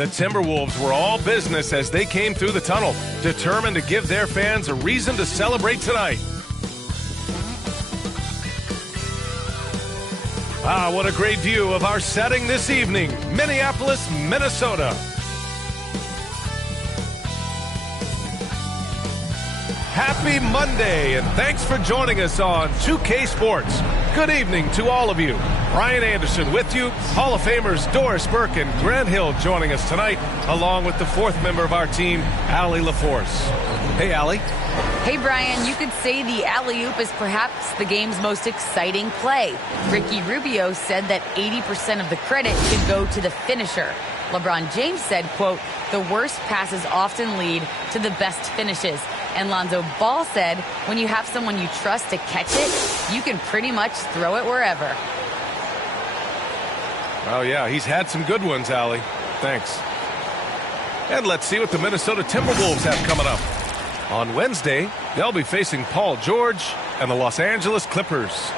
The Timberwolves were all business as they came through the tunnel, determined to give their fans a reason to celebrate tonight. What a great view of our setting this evening, Minneapolis, Minnesota. Happy Monday, and thanks for joining us on 2K Sports. Good evening to all of you. Brian Anderson with you. Hall of Famers Doris Burke and Grant Hill joining us tonight, along with the fourth member of our team, Allie LaForce. Hey, Allie. Hey, Brian. You could say the alley-oop is perhaps the game's most exciting play. Ricky Rubio said that 80% of the credit should go to the finisher. LeBron James said, quote, "The worst passes often lead to the best finishes." And Lonzo Ball said, when you have someone you trust to catch it, you can pretty much throw it wherever. Oh, yeah, he's had some good ones, Allie. Thanks. And let's see what the Minnesota Timberwolves have coming up. On Wednesday, they'll be facing Paul George and the Los Angeles Clippers.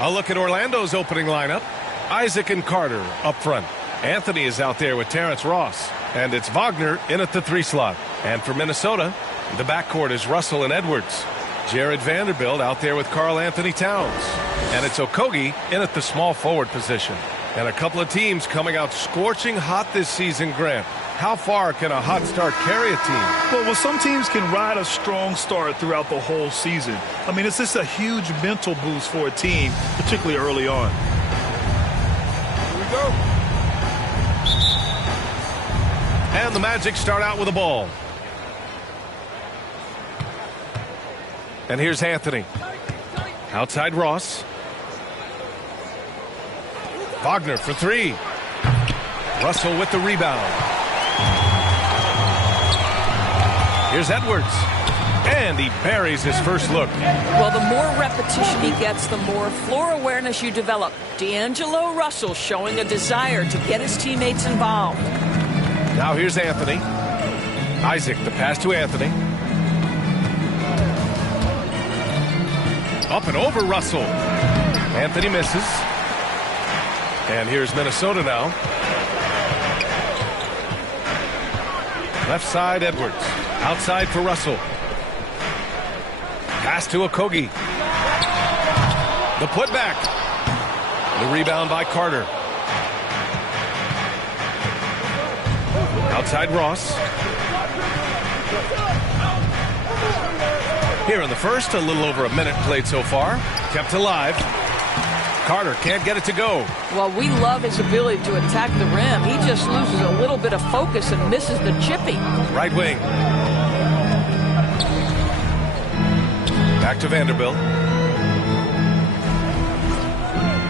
A look at Orlando's opening lineup. Isaac and Carter up front. Anthony is out there with Terrence Ross. And it's Wagner in at the 3 slot. And for Minnesota, the backcourt is Russell and Edwards. Jared Vanderbilt out there with Karl Anthony Towns. And it's Okogie in at the small forward position. And a couple of teams coming out scorching hot this season, Grant. How far can a hot start carry a team? Well, some teams can ride a strong start throughout the whole season. I mean, it's just a huge mental boost for a team, particularly early on. Go. And the Magic start out with the ball. And here's Anthony. Outside Ross. Wagner for 3. Russell with the rebound. Here's Edwards. And he buries his first look. Well, the more repetition he gets, the more floor awareness you develop. D'Angelo Russell showing a desire to get his teammates involved. Now here's Anthony. Isaac, the pass to Anthony. Up and over Russell. Anthony misses. And here's Minnesota now. Left side, Edwards. Outside for Russell. Pass to Okogie. The putback. The rebound by Carter. Outside Ross. Here in the first, a little over a minute played so far. Kept alive. Carter can't get it to go. Well, we love his ability to attack the rim. He just loses a little bit of focus and misses the chipping. Right wing. Back to Vanderbilt.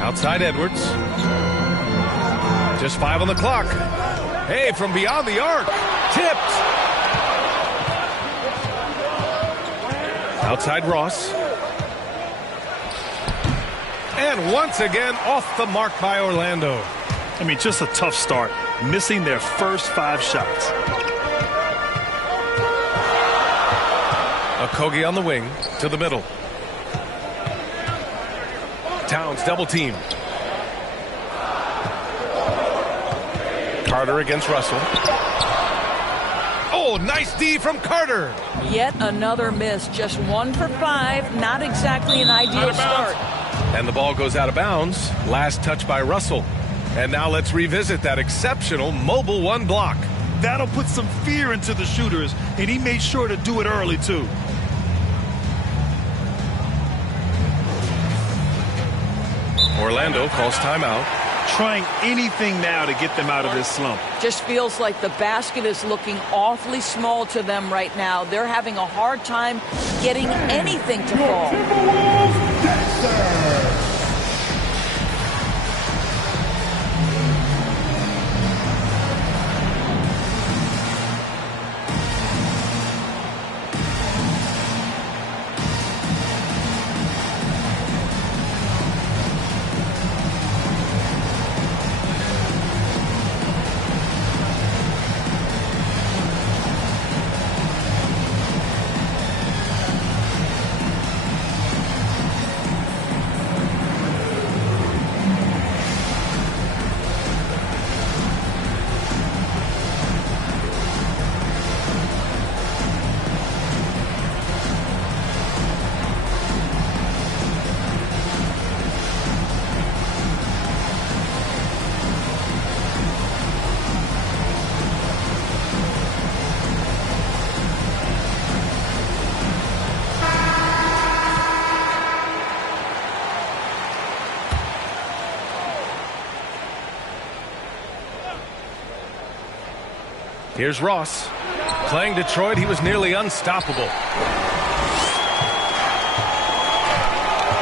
Outside Edwards. Just 5 on the clock. Hey, from beyond the arc. Tipped. Outside Ross. And once again off the mark by Orlando. I mean, just a tough start. Missing their first 5 shots. Okogie on the wing to the middle. Towns double team. Carter against Russell. Oh, nice D from Carter. Yet another miss. Just 1 for 5. Not exactly an ideal start. And the ball goes out of bounds. Last touch by Russell. And now let's revisit that exceptional mobile 1 block. That'll put some fear into the shooters, and he made sure to do it early, too. Orlando calls timeout. Trying anything now to get them out of this slump. Just feels like the basket is looking awfully small to them right now. They're having a hard time getting anything to fall. Here's Ross. Playing Detroit, he was nearly unstoppable.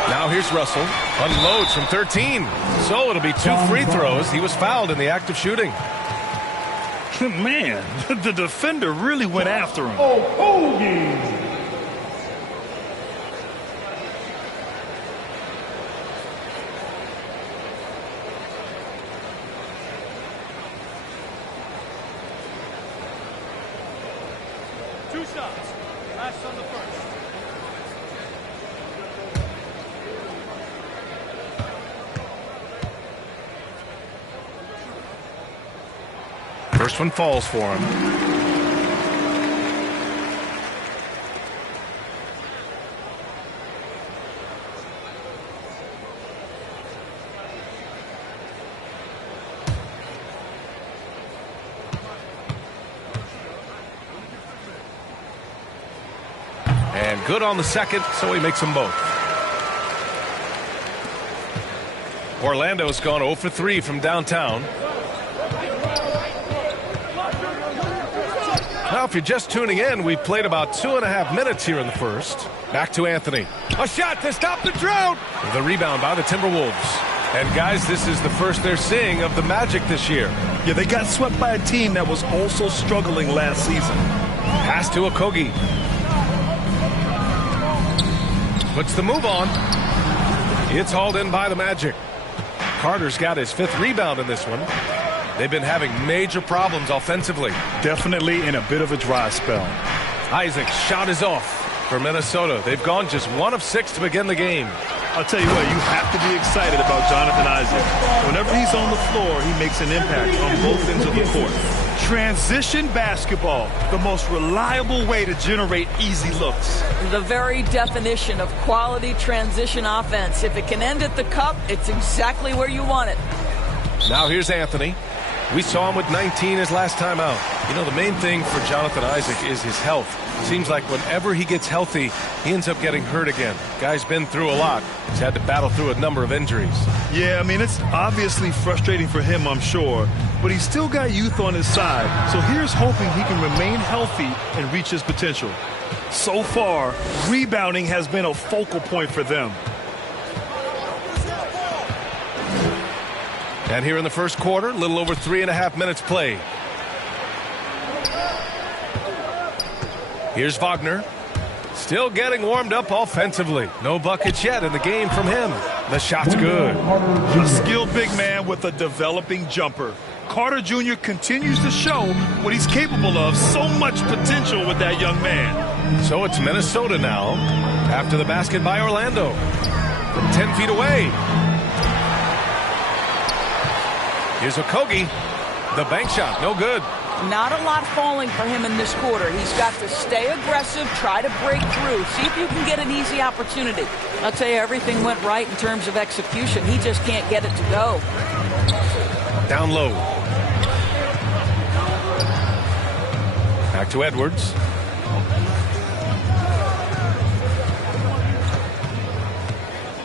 Now here's Russell. Unloads from 13. So it'll be 2 free throws. He was fouled in the act of shooting. Man, the defender really went after him. Two shots. Last on the first. First one falls for him. And good on the second, so he makes them both. Orlando's gone 0 for 3 from downtown. Now, if you're just tuning in, we've played about 2.5 minutes here in the first. Back to Anthony. A shot to stop the drought. The rebound by the Timberwolves. And, guys, this is the first they're seeing of the Magic this year. Yeah, they got swept by a team that was also struggling last season. Pass to Okogie. Puts the move on. It's hauled in by the Magic. Carter's got his 5th rebound in this one. They've been having major problems offensively. Definitely in a bit of a dry spell. Isaac's shot is off for Minnesota. They've gone just 1 of 6 to begin the game. I'll tell you what, you have to be excited about Jonathan Isaac. Whenever he's on the floor, he makes an impact on both ends of the court. Transition basketball, the most reliable way to generate easy looks. The very definition of quality transition offense. If it can end at the cup, it's exactly where you want it. Now here's Anthony. We saw him with 19 his last time out. You know, the main thing for Jonathan Isaac is his health. Seems like whenever he gets healthy, he ends up getting hurt again. Guy's been through a lot. He's had to battle through a number of injuries. Yeah, I mean, it's obviously frustrating for him, I'm sure. But he's still got youth on his side. So here's hoping he can remain healthy and reach his potential. So far, rebounding has been a focal point for them. And here in the first quarter, a little over 3.5 minutes played. Here's Wagner. Still getting warmed up offensively. No buckets yet in the game from him. The shot's good. A skilled big man with a developing jumper. Carter Jr. continues to show what he's capable of. So much potential with that young man. So it's Minnesota now after the basket by Orlando. From 10 feet away. Here's Okogie. The bank shot, no good. Not a lot falling for him in this quarter. He's got to stay aggressive, try to break through, see if you can get an easy opportunity. I'll tell you, everything went right in terms of execution. He just can't get it to go. Down low. Back to Edwards.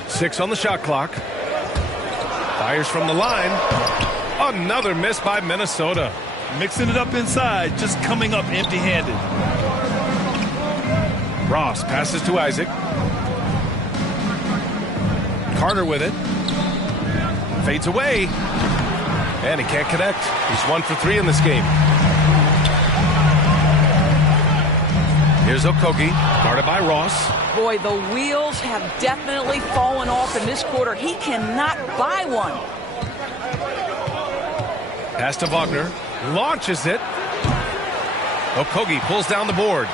Six on the shot clock. Fires from the line. Another miss by Minnesota. Mixing it up inside, just coming up empty-handed. Ross passes to Isaac. Carter with it. Fades away. And he can't connect. He's 1 for 3 in this game. Here's Okogie, guarded by Ross. Boy, the wheels have definitely fallen off in this quarter. He cannot buy one. Pass to Wagner. Launches it. Okogie pulls down the board.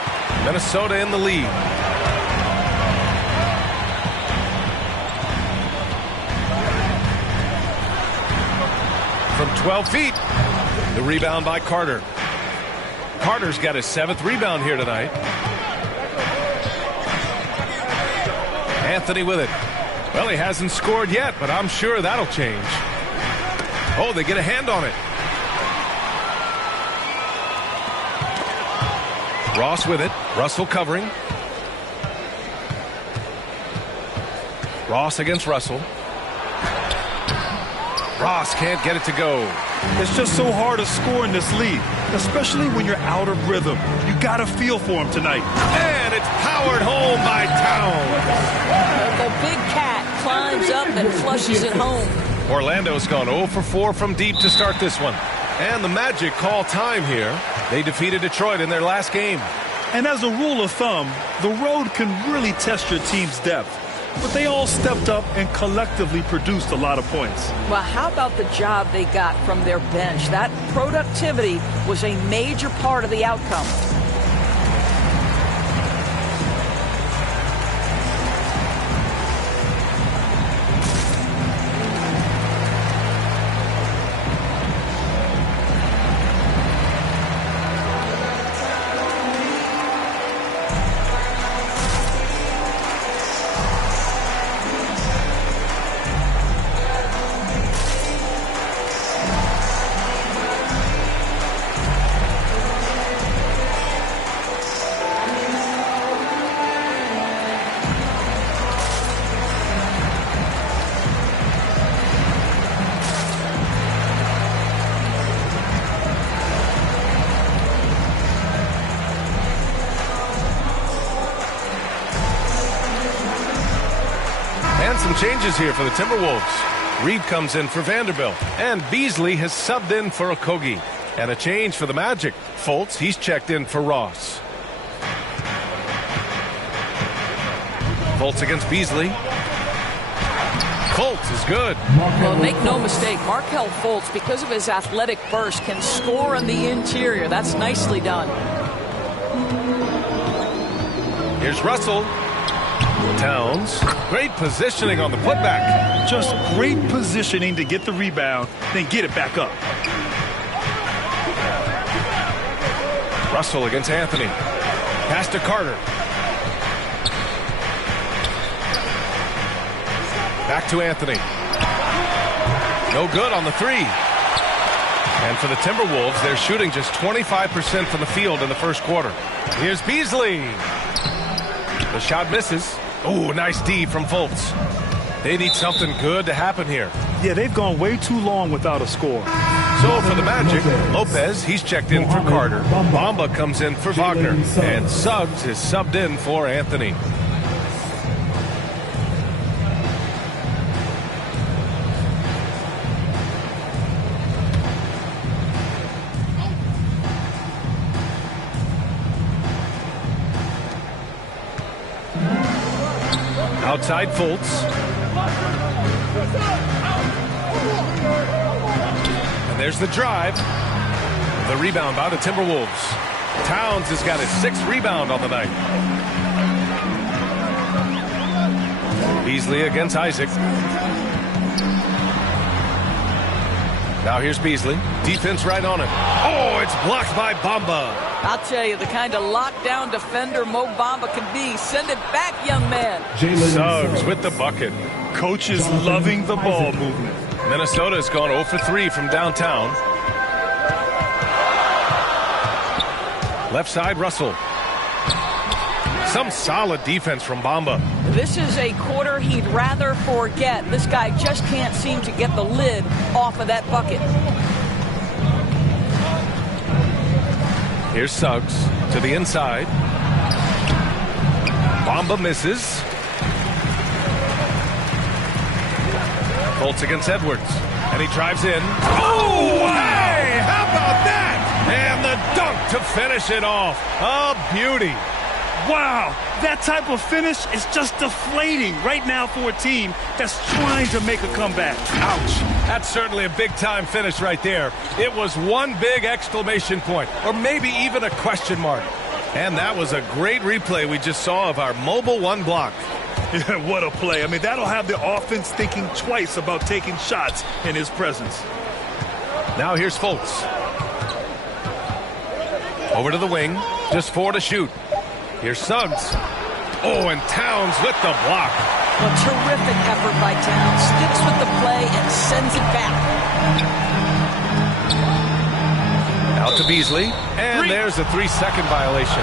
Minnesota in the lead. From 12 feet. The rebound by Carter. Carter's got his 7th rebound here tonight. Anthony with it. Well, he hasn't scored yet, but I'm sure that'll change. Oh, they get a hand on it. Ross with it. Russell covering. Ross against Russell. Ross can't get it to go. It's just so hard to score in this league, especially when you're out of rhythm. You got a feel for him tonight. And it's powered home by Towns. The big cat climbs up and flushes it home. Orlando's gone 0 for 4 from deep to start this one. And the Magic call time here. They defeated Detroit in their last game. And as a rule of thumb, the road can really test your team's depth. But they all stepped up and collectively produced a lot of points. Well, how about the job they got from their bench? That productivity was a major part of the outcome. And some changes here for the Timberwolves. Reed comes in for Vanderbilt. And Beasley has subbed in for Okogie. And a change for the Magic. Fultz, he's checked in for Ross. Fultz against Beasley. Fultz is good. Well, make no mistake, Markelle Fultz, because of his athletic burst, can score on the interior. That's nicely done. Here's Russell. Towns. Great positioning on the putback. Just great positioning to get the rebound, then get it back up. Russell against Anthony. Pass to Carter. Back to Anthony. No good on the three. And for the Timberwolves, they're shooting just 25% from the field in the first quarter. Here's Beasley. The shot misses. Oh, nice D from Fultz. They need something good to happen here. Yeah, they've gone way too long without a score. So for the Magic, Lopez, he's checked in for Carter. Bamba comes in for Wagner. And Suggs is subbed in for Anthony. Outside Fultz. And there's the drive. The rebound by the Timberwolves. Towns has got his 6th rebound on the night. Beasley against Isaac. Now here's Beasley. Defense right on him. Oh, it's blocked by Bamba. I'll tell you, the kind of lockdown defender Mo Bamba can be. Send it back, young man. Suggs with the bucket. Coach is loving the ball movement. Minnesota has gone 0 for 3 from downtown. Left side, Russell. Some solid defense from Bamba. This is a quarter he'd rather forget. This guy just can't seem to get the lid off of that bucket. Here's Suggs to the inside. Bamba misses. Fultz against Edwards. And he drives in. Oh, hey! How about that? And the dunk to finish it off. A beauty. Wow, that type of finish is just deflating right now for a team that's trying to make a comeback. Ouch. That's certainly a big-time finish right there. It was one big exclamation point, or maybe even a question mark. And that was a great replay we just saw of our mobile one block. Yeah, what a play. I mean, that'll have the offense thinking twice about taking shots in his presence. Now here's Fultz. Over to the wing. Just 4 to shoot. Here's Suggs. Oh, and Towns with the block. A terrific effort by Towns. Sticks with the play and sends it back. Out to Beasley. And there's a 3-second violation.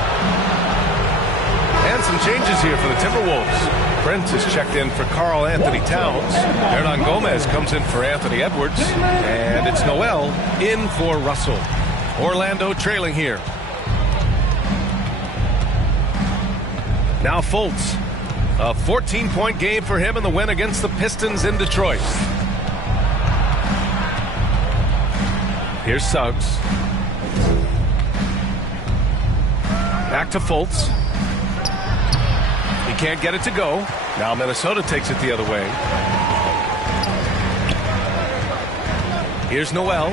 And some changes here for the Timberwolves. Prince is checked in for Karl Anthony Towns. Hernan Gomez comes in for Anthony Edwards. And it's Noel in for Russell. Orlando trailing here. Now Fultz. A 14-point game for him in the win against the Pistons in Detroit. Here's Suggs. Back to Fultz. He can't get it to go. Now Minnesota takes it the other way. Here's Noel.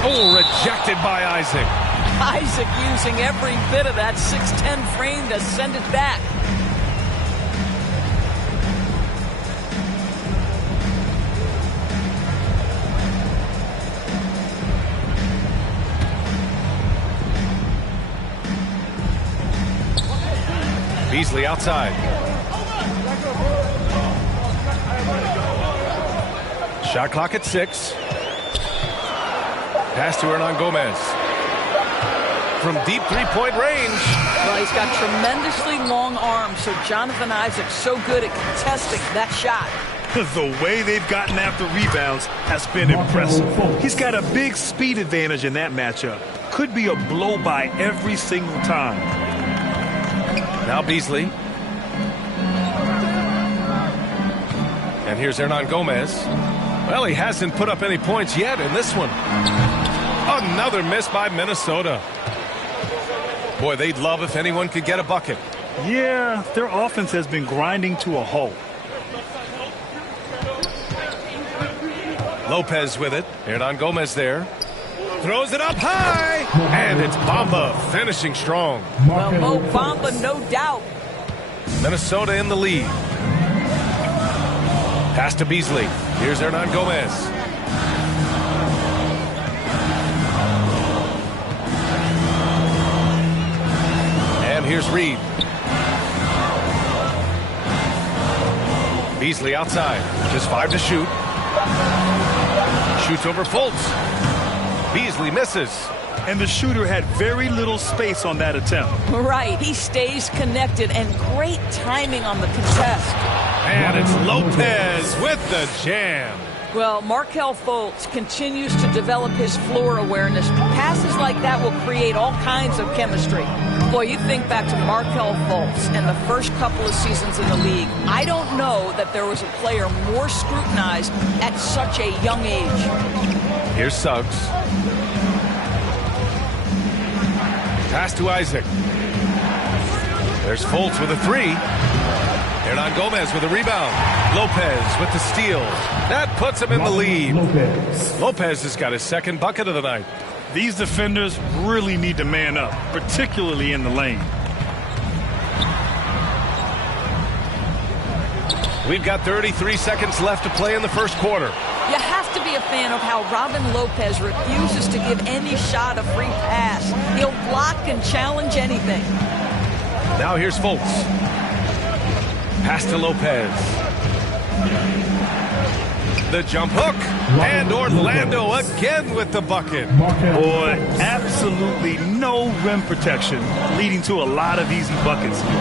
Oh, rejected by Isaac. Isaac using every bit of that 6'10 frame to send it back. Beasley outside. Shot clock at 6. Pass to Hernan Gomez. From deep three-point range. Well, he's got tremendously long arms, so Jonathan Isaac's so good at contesting that shot. The way they've gotten after rebounds has been impressive. He's got a big speed advantage in that matchup. Could be a blow-by every single time. Now Beasley. And here's Hernan Gomez. Well, he hasn't put up any points yet in this one. Another miss by Minnesota. Boy, they'd love if anyone could get a bucket. Yeah, their offense has been grinding to a halt. Lopez with it. Hernan Gomez there. Throws it up high. And it's Bamba finishing strong. Well, Mo Bamba, no doubt. Minnesota in the lead. Pass to Beasley. Here's Hernan Gomez. And here's Reed. Beasley outside. Just 5 to shoot. Shoots over Fultz. Beasley misses. And the shooter had very little space on that attempt. Right. He stays connected and great timing on the contest. And it's Lopez with the jam. Well, Markelle Fultz continues to develop his floor awareness. Passes like that will create all kinds of chemistry. Boy, you think back to Markelle Fultz and the first couple of seasons in the league. I don't know that there was a player more scrutinized at such a young age. Here's Suggs. Pass to Isaac. There's Fultz with a 3. Hernan Gomez with a rebound. Lopez with the steal. That puts him in the lead. Lopez has got his second bucket of the night. These defenders really need to man up, particularly in the lane. We've got 33 seconds left to play in the first quarter. You have to be a fan of how Robin Lopez refuses to give any shot a free pass. He'll block and challenge anything. Now here's Fultz. Pass to Lopez. The jump hook. And Orlando again with the bucket. Boy, absolutely no rim protection, leading to a lot of easy buckets here.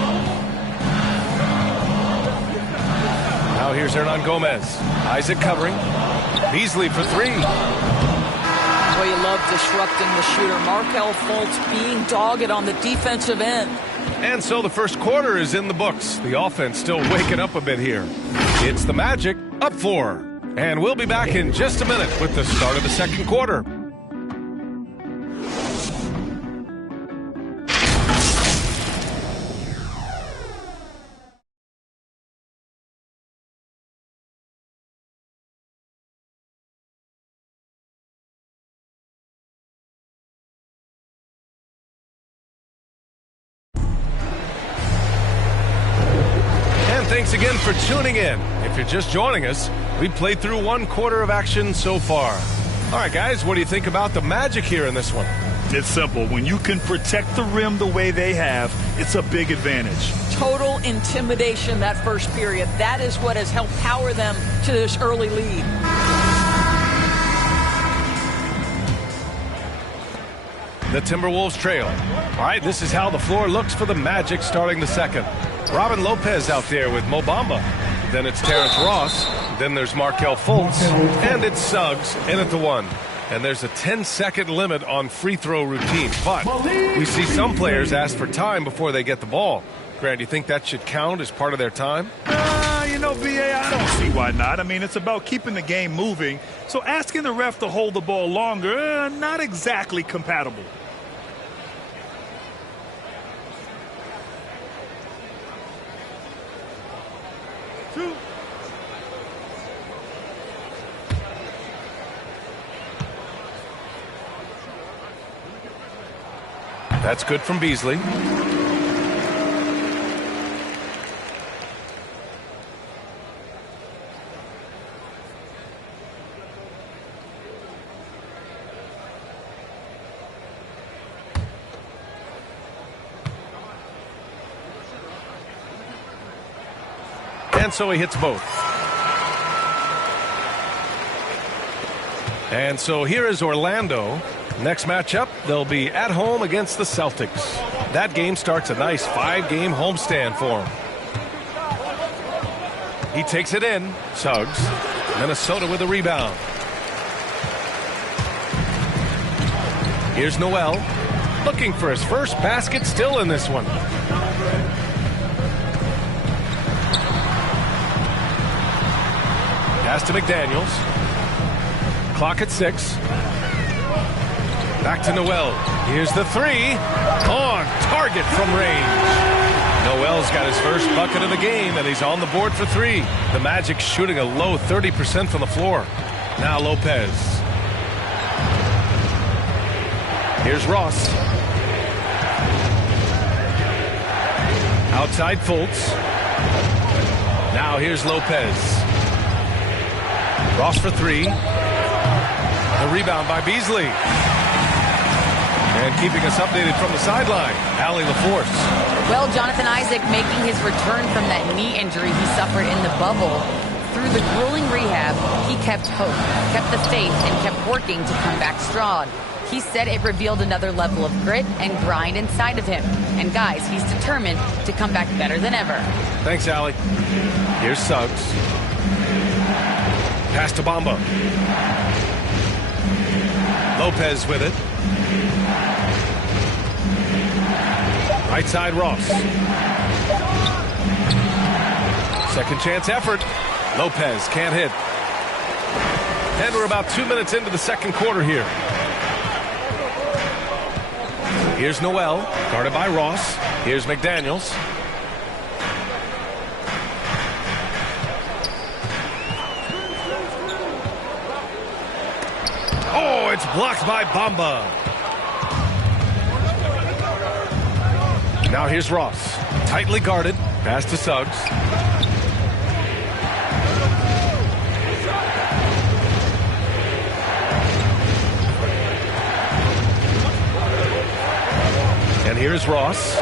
Now here's Hernan Gomez. Isaac covering. Beasley for 3. Well, you love disrupting the shooter. Markelle Fultz being dogged on the defensive end. And so the first quarter is in the books. The offense still waking up a bit here. It's the Magic up 4. And we'll be back in just a minute with the start of the second quarter. Thanks again for tuning in. If you're just joining us, we played through one quarter of action so far. All right, guys, what do you think about the Magic here in this one? It's simple. When you can protect the rim the way they have, it's a big advantage. Total intimidation that first period. That is what has helped power them to this early lead. The Timberwolves trail. All right, this is how the floor looks for the Magic starting the second. Robin Lopez out there with Mo Bamba. Then it's Terrence Ross. Then there's Markelle Fultz. And it's Suggs in at the 1. And there's a 10-second limit on free throw routine. But we see some players ask for time before they get the ball. Grant, do you think that should count as part of their time? You know, VA, I don't see why not. I mean, it's about keeping the game moving. So asking the ref to hold the ball longer, not exactly compatible. That's good from Beasley. And so he hits both. And so here is Orlando. Next matchup, they'll be at home against the Celtics. That game starts a nice 5-game homestand for him. He takes it in. Suggs. Minnesota with a rebound. Here's Noel. Looking for his first basket still in this one. Pass to McDaniels. Clock at 6. Back to Noel. Here's the 3. On target from range. Noel's got his first bucket of the game, and he's on the board for 3. The Magic shooting a low 30% from the floor. Now Lopez. Here's Ross. Outside Fultz. Now here's Lopez. Ross for 3. The rebound by Beasley. And keeping us updated from the sideline, Allie LaForce. Well, Jonathan Isaac making his return from that knee injury he suffered in the bubble. Through the grueling rehab, he kept hope, kept the faith, and kept working to come back strong. He said it revealed another level of grit and grind inside of him. And guys, he's determined to come back better than ever. Thanks, Allie. Here's Suggs. Pass to Bamba. Lopez with it. Right side, Ross. Second chance effort. Lopez can't hit. And we're about 2 minutes into the second quarter here. Here's Noel, guarded by Ross. Here's McDaniels. Oh, it's blocked by Bamba. Now here's Ross. Tightly guarded. Pass to Suggs. And here's Ross.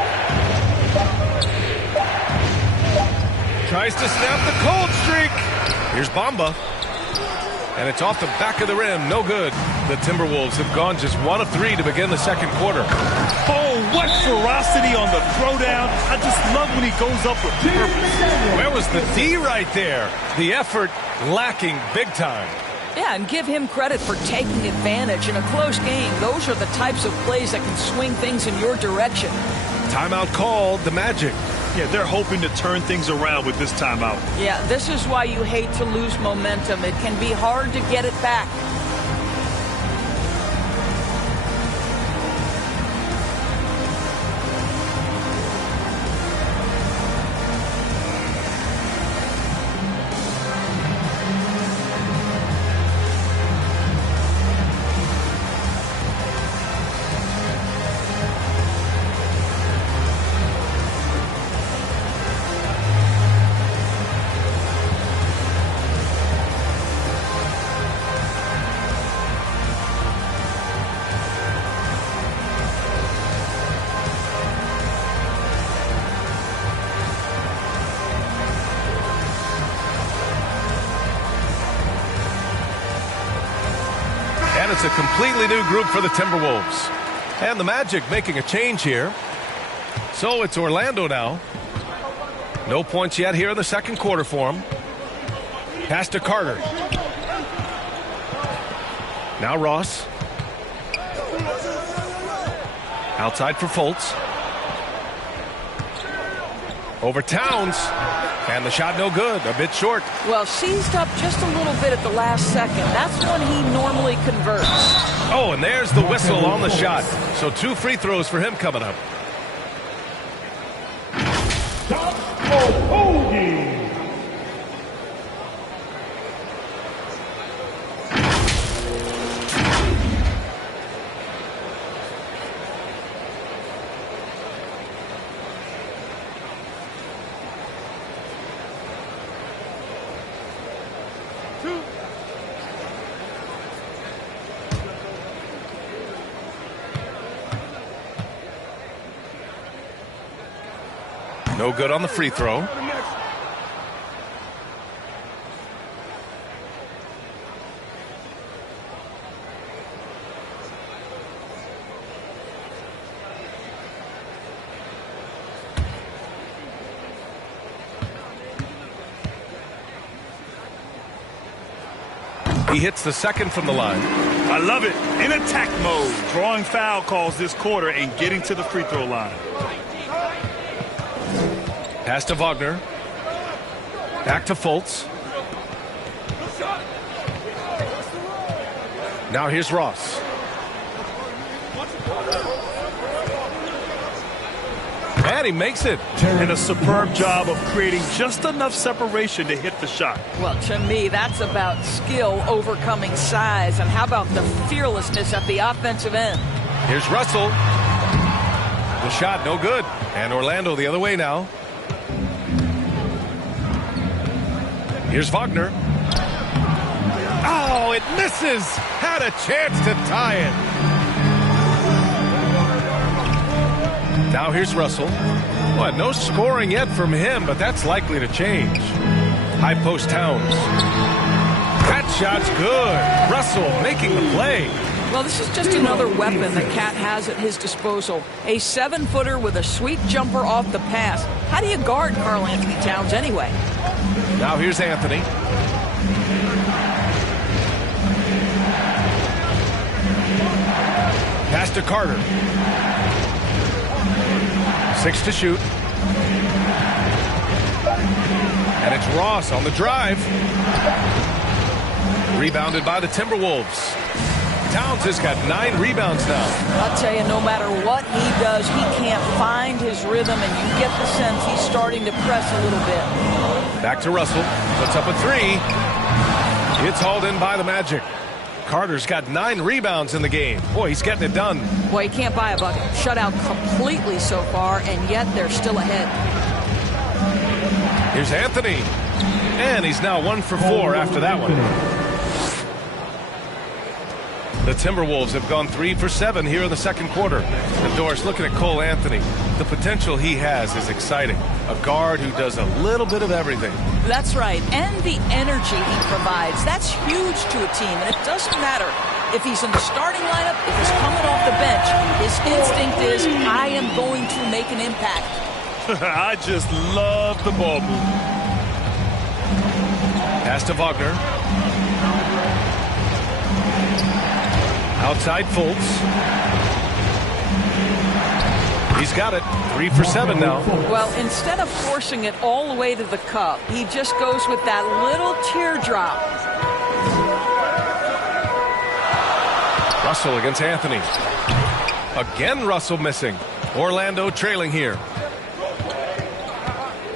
Tries to snap the cold streak. Here's Bamba. And it's off the back of the rim. No good. The Timberwolves have gone just 1 of 3 to begin the second quarter. Oh, what ferocity on the throwdown. I just love when he goes up with purpose. Where was the D right there? The effort lacking big time. Yeah, and give him credit for taking advantage in a close game. Those are the types of plays that can swing things in your direction. Timeout called, the Magic. Yeah, they're hoping to turn things around with this timeout. Yeah, this is why you hate to lose momentum. It can be hard to get it back. And it's a completely new group for the Timberwolves. And the Magic making a change here. So it's Orlando now. No points yet here in the second quarter for him. Pass to Carter. Now Ross. Outside for Fultz. Over Towns. And the shot no good. A bit short. Well, seized up just a little bit at the last second. That's when he normally converts. Oh, and there's the whistle on the shot. So 2 free throws for him coming up. No good on the free throw. He hits the second from the line. I love it. In attack mode. Drawing foul calls this quarter and getting to the free throw line. Pass to Wagner. Back to Fultz. Now here's Ross. And he makes it. And a superb job of creating just enough separation to hit the shot. Well, to me, that's about skill overcoming size. And how about the fearlessness at the offensive end? Here's Russell. The shot no good. And Orlando the other way now. Here's Wagner. Oh, it misses. Had a chance to tie it. Now here's Russell. Well, no scoring yet from him, but that's likely to change. High post Towns. That shot's good. Russell making the play. Well, this is just another weapon that Cat has at his disposal. A 7-footer with a sweet jumper off the pass. How do you guard Karl Anthony Towns anyway? Now here's Anthony. Pass to Carter. 6 to shoot. And it's Ross on the drive. Rebounded by the Timberwolves. Towns has got 9 rebounds now. I'll tell you, no matter what he does, he can't find his rhythm, and you get the sense he's starting to press a little bit. Back to Russell. Puts up a 3. It's hauled in by the Magic. Carter's got 9 rebounds in the game. Boy, he's getting it done. Boy, he can't buy a bucket. Shut out completely so far, and yet they're still ahead. Here's Anthony. And he's now 1 for 4 after that one. The Timberwolves have gone 3 for 7 here in the second quarter. And Doris, looking at Cole Anthony, the potential he has is exciting. A guard who does a little bit of everything. That's right. And the energy he provides, that's huge to a team. And it doesn't matter if he's in the starting lineup, if he's coming off the bench. His instinct is, I am going to make an impact. I just love the ball move. Pass to Wagner. Outside Fultz. He's got it. 3 for 7 now. Well, instead of forcing it all the way to the cup, he just goes with that little teardrop. Russell against Anthony. Again, Russell missing. Orlando trailing here.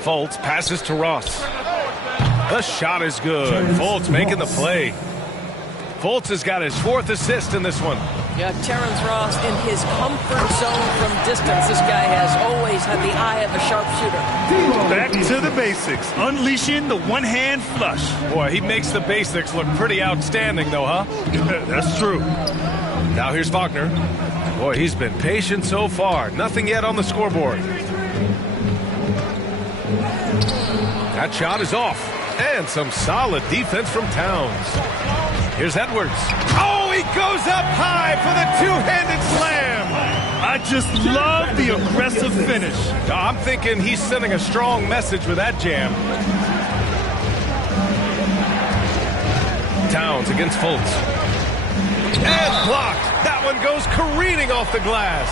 Fultz passes to Ross. The shot is good. Fultz making the play. Fultz has got his 4th assist in this one. Yeah, Terrence Ross in his comfort zone from distance. This guy has always had the eye of a sharpshooter. Back to the basics. Unleashing the one-hand flush. Boy, he makes the basics look pretty outstanding, though, huh? That's true. Now here's Wagner. Boy, he's been patient so far. Nothing yet on the scoreboard. That shot is off. And some solid defense from Towns. Here's Edwards. Oh, he goes up high for the two-handed slam. I just love the aggressive finish. I'm thinking he's sending a strong message with that jam. Towns against Fultz. And blocked. That one goes careening off the glass.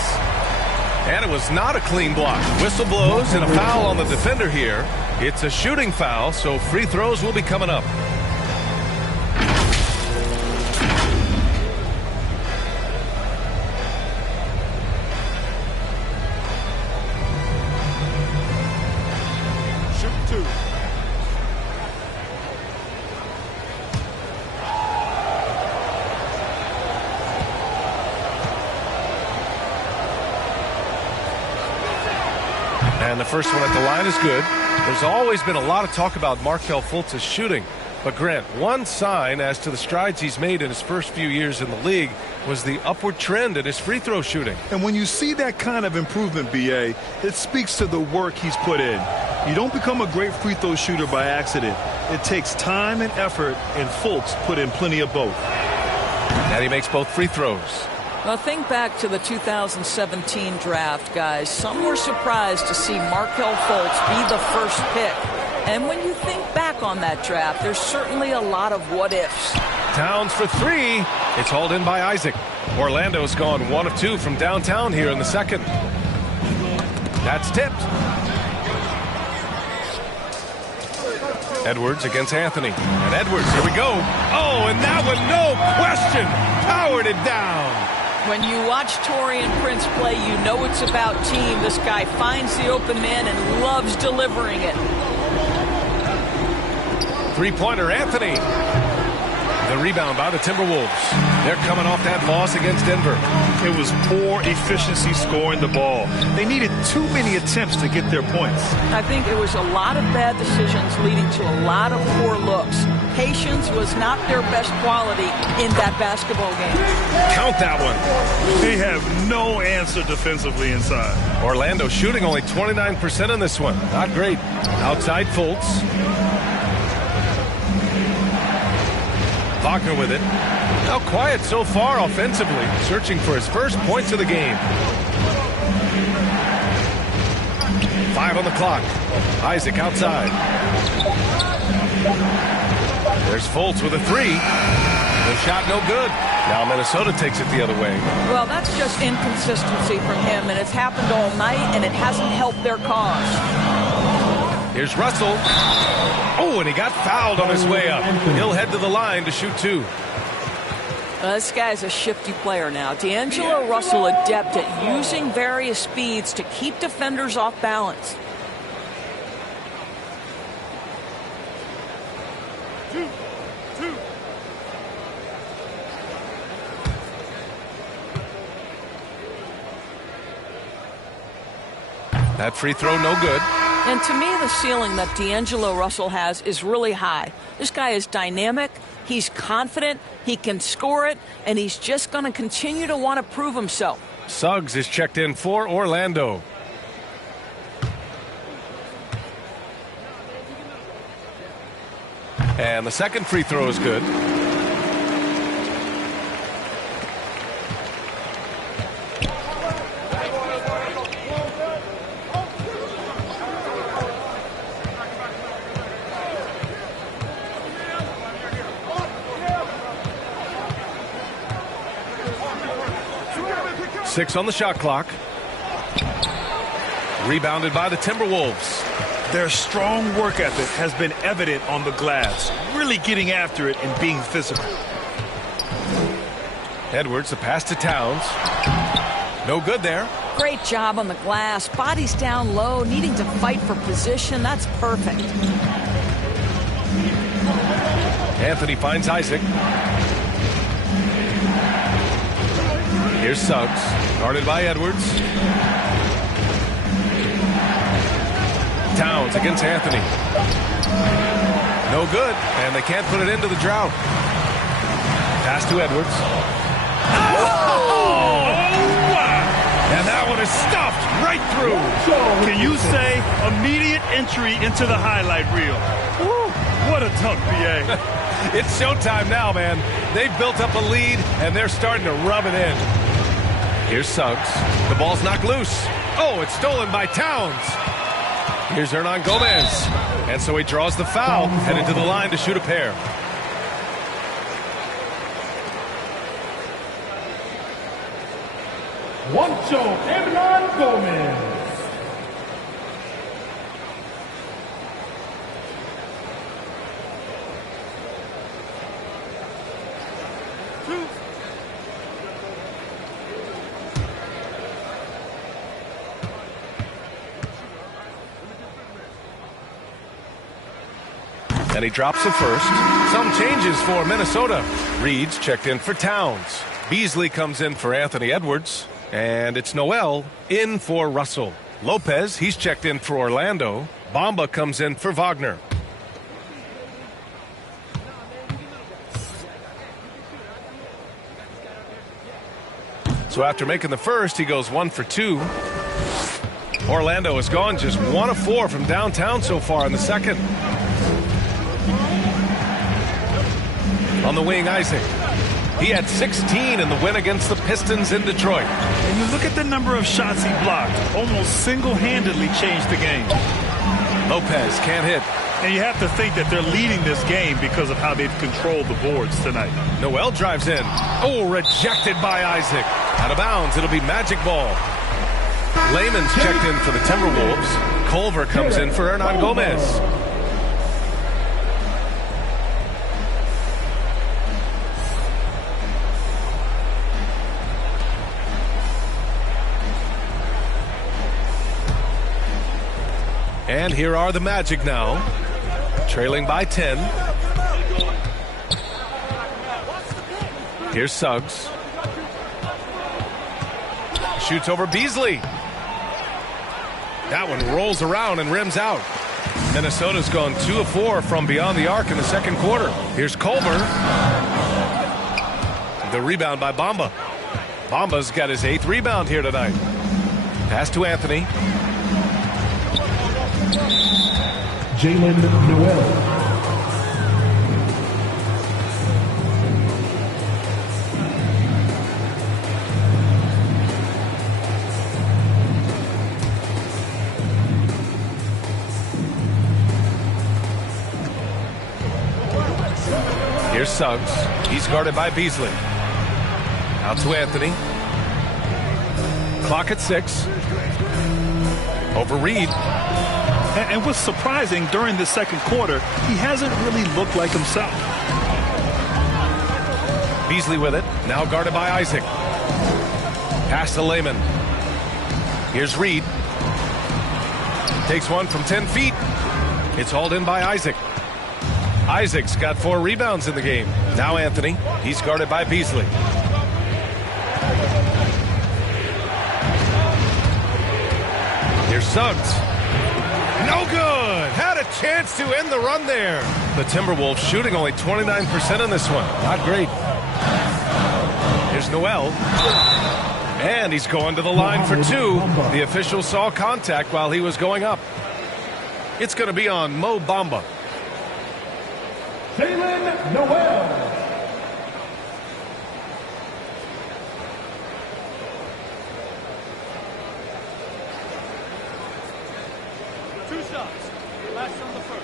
And it was not a clean block. Whistle blows and a foul on the defender here. It's a shooting foul, so free throws will be coming up. Shoot two. And the first one at the line is good. There's always been a lot of talk about Markelle Fultz's shooting. But Grant, one sign as to the strides he's made in his first few years in the league was the upward trend in his free throw shooting. And when you see that kind of improvement, B.A., it speaks to the work he's put in. You don't become a great free throw shooter by accident. It takes time and effort, and Fultz put in plenty of both. And he makes both free throws. Well, think back to the 2017 draft, guys. Some were surprised to see Markelle Fultz be the first pick. And when you think back on that draft, there's certainly a lot of what-ifs. Towns for three. It's hauled in by Isaac. Orlando's gone 1 of 2 from downtown here in the second. That's tipped. Edwards against Anthony. And Edwards, here we go. Oh, and that one, no question, powered it down. When you watch Taurean Prince play, you know it's about team. This guy finds the open man and loves delivering it. Three-pointer, Anthony. The rebound by the Timberwolves. They're coming off that loss against Denver. It was poor efficiency scoring the ball. They needed too many attempts to get their points. I think it was a lot of bad decisions leading to a lot of poor looks. Patience was not their best quality in that basketball game. Count that one. They have no answer defensively inside. Orlando shooting only 29% in this one. Not great. Outside Fultz. Wagner with it. Now quiet so far offensively, searching for his first points of the game. 5 on the clock. Isaac outside. There's Fultz with a three. The shot no good. Now Minnesota takes it the other way. Well, that's just inconsistency from him, and it's happened all night, and it hasn't helped their cause. Here's Russell. Oh, and he got fouled on his way up. He'll head to the line to shoot two. This guy's a shifty player now. D'Angelo Russell adept at using various speeds to keep defenders off balance. That free throw no good. And to me, the ceiling that D'Angelo Russell has is really high. This guy is dynamic, he's confident, he can score it, and he's just going to continue to want to prove himself. Suggs is checked in for Orlando. And the second free throw is good. Six on the shot clock. Rebounded by the Timberwolves. Their strong work ethic has been evident on the glass, really getting after it and being physical. Edwards, the pass to Towns. No good there. Great job on the glass. Bodies down low, needing to fight for position. That's perfect. Anthony finds Isaac. Here's Suggs, guarded by Edwards. Towns against Anthony. No good, and they can't put it into the drought. Pass to Edwards. Oh! And that one is stuffed right through. Can you say immediate entry into the highlight reel? Woo, what a dunk, B.A. It's showtime now, man. They've built up a lead, and they're starting to rub it in. Here's Suggs. The ball's knocked loose. Oh, it's stolen by Towns. Here's Hernan Gomez. And so he draws the foul, headed to the line to shoot a pair. Juancho Hernan Gomez. And he drops the first. Some changes for Minnesota. Reed's checked in for Towns. Beasley comes in for Anthony Edwards. And it's Noel in for Russell. Lopez, he's checked in for Orlando. Bamba comes in for Wagner. So after making the first, he goes 1 for 2. Orlando has gone just 1 of 4 from downtown so far in the second. On the wing, Isaac. He had 16 in the win against the Pistons in Detroit. And you look at the number of shots he blocked, almost single-handedly changed the game. Lopez can't hit. And you have to think that they're leading this game because of how they've controlled the boards tonight. Noel drives in. Oh, rejected by Isaac. Out of bounds, it'll be magic ball. Layman's checked in for the Timberwolves. Culver comes in for Hernan Gomez. And here are the Magic now, trailing by 10. Here's Suggs. Shoots over Beasley. That one rolls around and rims out. Minnesota's gone 2 of 4 from beyond the arc in the second quarter. Here's Culver. The rebound by Bamba. Bamba's got his 8th rebound here tonight. Pass to Anthony. Jalen Noel. Here's Suggs. He's guarded by Beasley. Out to Anthony. Clock at 6. Over Reed. And what's surprising, during the second quarter, he hasn't really looked like himself. Beasley with it. Now guarded by Isaac. Pass to Layman. Here's Reed. Takes one from 10 feet. It's hauled in by Isaac. Isaac's got 4 rebounds in the game. Now Anthony. He's guarded by Beasley. Here's Suggs. No good. Had a chance to end the run there. The Timberwolves shooting only 29% in this one. Not great. Here's Noel. And he's going to the line for 2. The official saw contact while he was going up. It's going to be on Mo Bamba. Jalen Noel. Two shots. Last on the first.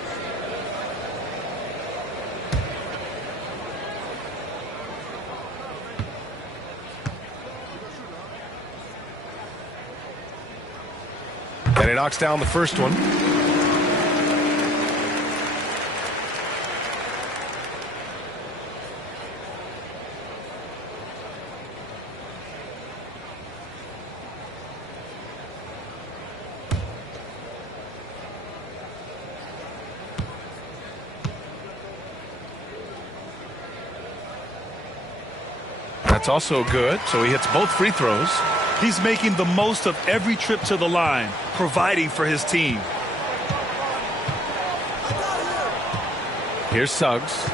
And he knocks down the first one. That's also good, so he hits both free throws. He's making the most of every trip to the line, providing for his team. Here's Suggs.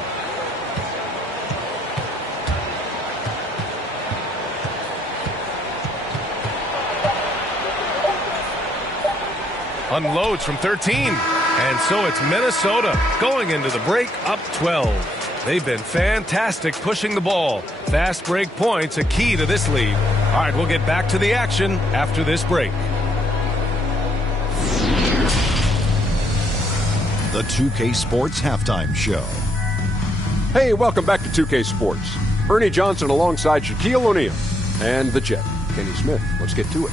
Unloads from 13. And so it's Minnesota going into the break up 12. They've been fantastic pushing the ball. Fast break points a key to this lead. All right, we'll get back to the action after this break. The 2K Sports Halftime Show. Hey, welcome back to 2K Sports. Ernie Johnson alongside Shaquille O'Neal and the Jet, Kenny Smith. Let's get to it.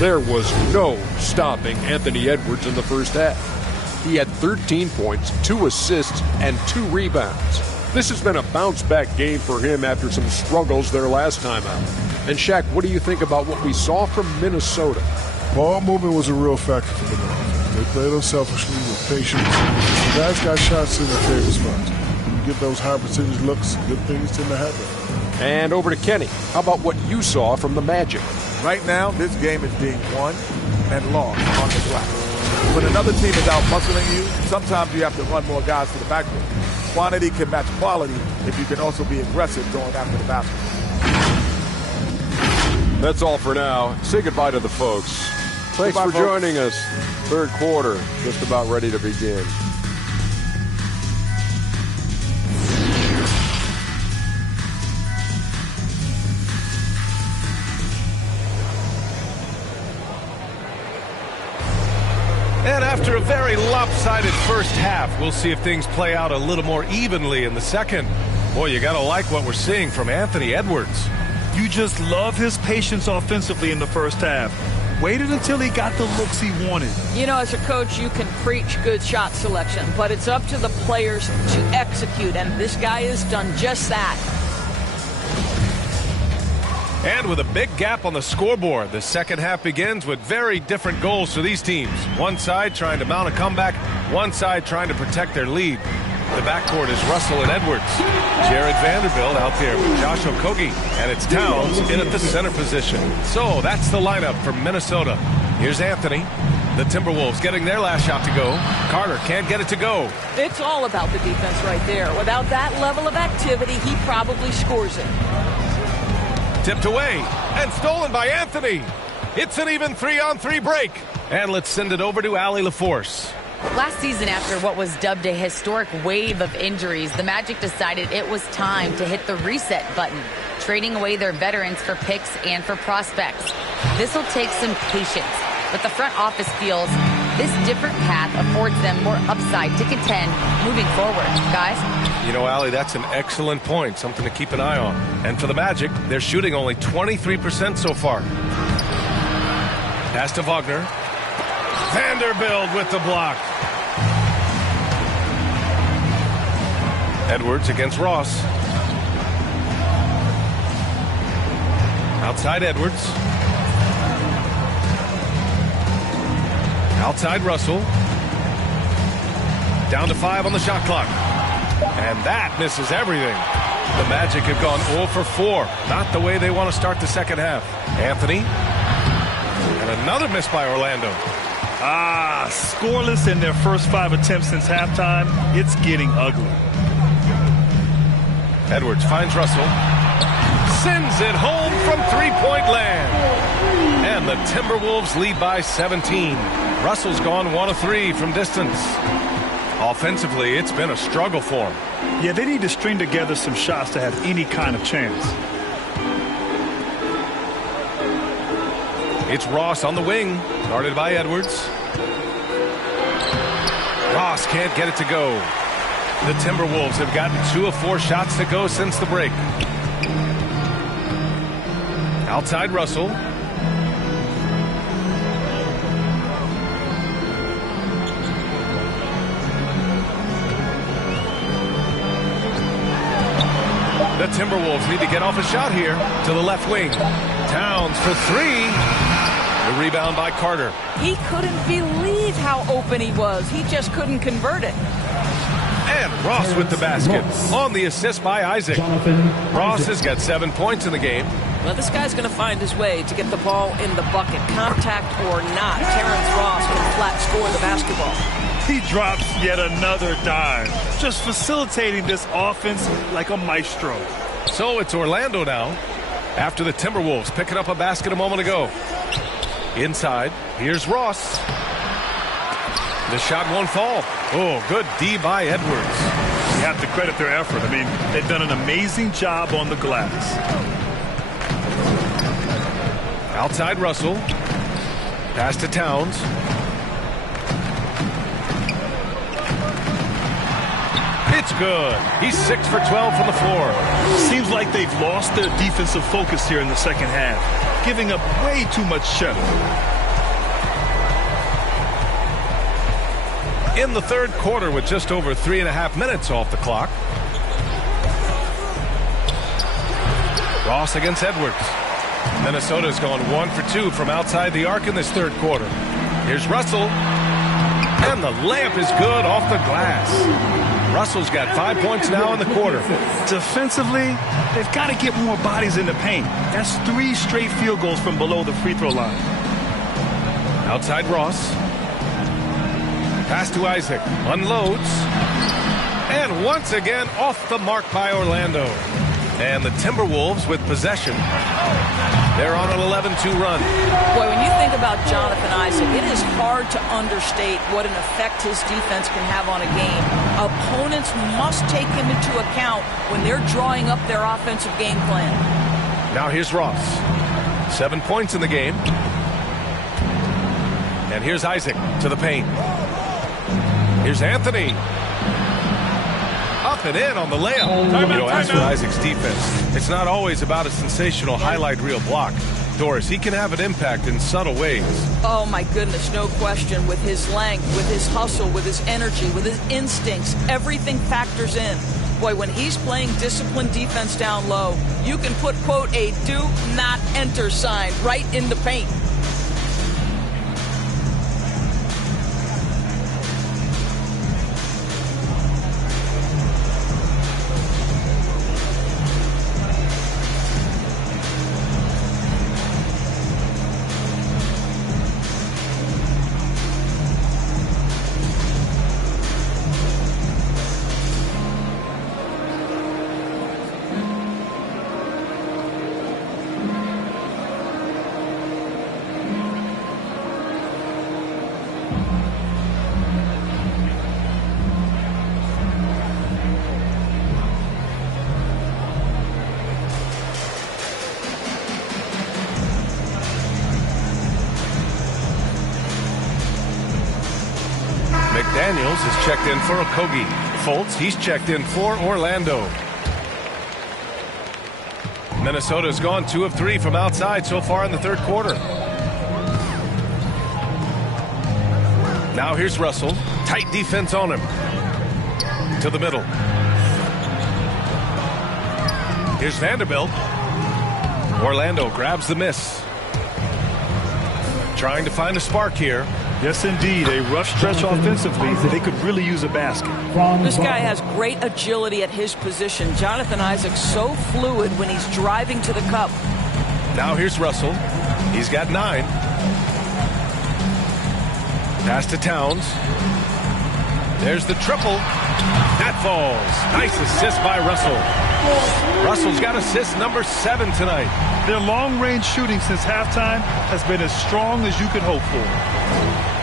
There was no stopping Anthony Edwards in the first half. He had 13 points, 2 assists, and 2 rebounds. This has been a bounce-back game for him after some struggles their last time out. And Shaq, what do you think about what we saw from Minnesota? Ball movement was a real factor for them. They played unselfishly with patience. Guys got shots in their favorite spots. When you get those high percentage looks, good things tend to happen. And over to Kenny. How about what you saw from the Magic? Right now, this game is being won and lost on the glass. When another team is out muscling you, sometimes you have to run more guys to the backcourt. Quantity can match quality if you can also be aggressive going after the basket. That's all for now. Say goodbye to the folks. Thanks for joining us. Third quarter, just about ready to begin. And after a very lopsided first half, we'll see if things play out a little more evenly in the second. Boy, you got to like what we're seeing from Anthony Edwards. You just love his patience offensively in the first half. Waited until he got the looks he wanted. You know, as a coach, you can preach good shot selection, but it's up to the players to execute, and this guy has done just that. And with a big gap on the scoreboard, the second half begins with very different goals for these teams. One side trying to mount a comeback, one side trying to protect their lead. The backcourt is Russell and Edwards. Jared Vanderbilt out there with Josh Okogie. And it's Towns in at the center position. So that's the lineup for Minnesota. Here's Anthony. The Timberwolves getting their last shot to go. Carter can't get it to go. It's all about the defense right there. Without that level of activity, he probably scores it. Tipped away and stolen by Anthony. It's an even 3-on-3 break. And let's send it over to Allie LaForce. Last season, after what was dubbed a historic wave of injuries, the Magic decided it was time to hit the reset button, trading away their veterans for picks and for prospects. This will take some patience, but the front office feels this different path affords them more upside to contend moving forward. Guys? You know, Allie, that's an excellent point, something to keep an eye on. And for the Magic, they're shooting only 23% so far. Pass to Wagner. Vanderbilt with the block. Edwards against Ross. Outside Edwards. Outside Russell. Down to 5 on the shot clock. And that misses everything. The Magic have gone 0 for 4. Not the way they want to start the second half. Anthony. And another miss by Orlando. Scoreless in their first 5 attempts since halftime. It's getting ugly. Edwards finds Russell. Sends it home from three-point land. And the Timberwolves lead by 17. Russell's gone 1 of 3 from distance. Offensively, it's been a struggle for him. Yeah, they need to string together some shots to have any kind of chance. It's Ross on the wing, guarded by Edwards. Ross can't get it to go. The Timberwolves have gotten 2 of 4 shots to go since the break. Outside Russell. The Timberwolves need to get off a shot here to the left wing. Towns for 3. The rebound by Carter. He couldn't believe how open he was. He just couldn't convert it. And Ross with the basket on the assist by Isaac. Ross has got 7 points in the game. Well, this guy's going to find his way to get the ball in the bucket, contact or not. Terrence Ross can flat score the basketball. He drops yet another dime, just facilitating this offense like a maestro. So it's Orlando now after the Timberwolves picking up a basket a moment ago. Inside, here's Ross. The shot won't fall. Oh, good D by Edwards. You have to credit their effort. I mean, they've done an amazing job on the glass. Outside Russell. Pass to Towns. It's good. He's 6 for 12 from the floor. Seems like they've lost their defensive focus here in the second half, giving up way too much shot. In the third quarter with just over 3.5 minutes off the clock. Ross against Edwards. Minnesota's gone 1 for 2 from outside the arc in this third quarter. Here's Russell. And the layup is good off the glass. Russell's got 5 points now in the quarter. Defensively, they've got to get more bodies in the paint. That's 3 straight field goals from below the free throw line. Outside Ross. Pass to Isaac. Unloads. And once again off the mark by Orlando. And the Timberwolves with possession. They're on an 11-2 run. Boy, when you think about Jonathan Isaac, it is hard to understate what an effect his defense can have on a game. Opponents must take him into account when they're drawing up their offensive game plan. Now here's Ross. 7 points in the game. And here's Isaac to the paint. Here's Anthony. Up and in on the layup. As for Isaac's defense, it's not always about a sensational highlight reel block. Doris, he can have an impact in subtle ways. Oh, my goodness, no question. With his length, with his hustle, with his energy, with his instincts, everything factors in. Boy, when he's playing disciplined defense down low, you can put, quote, a do not enter sign right in the paint. Daniels is checked in for Okogie. Fultz, he's checked in for Orlando. Minnesota's gone 2 of 3 from outside so far in the third quarter. Now here's Russell. Tight defense on him. To the middle. Here's Vanderbilt. Orlando grabs the miss. Trying to find a spark here. Yes, indeed. A rough stretch offensively. They could really use a basket. This guy has great agility at his position. Jonathan Isaac's so fluid when he's driving to the cup. Now here's Russell. He's got 9. Pass to Towns. There's the triple. That falls. Nice assist by Russell. Russell's got assist number 7 tonight. Their long-range shooting since halftime has been as strong as you could hope for.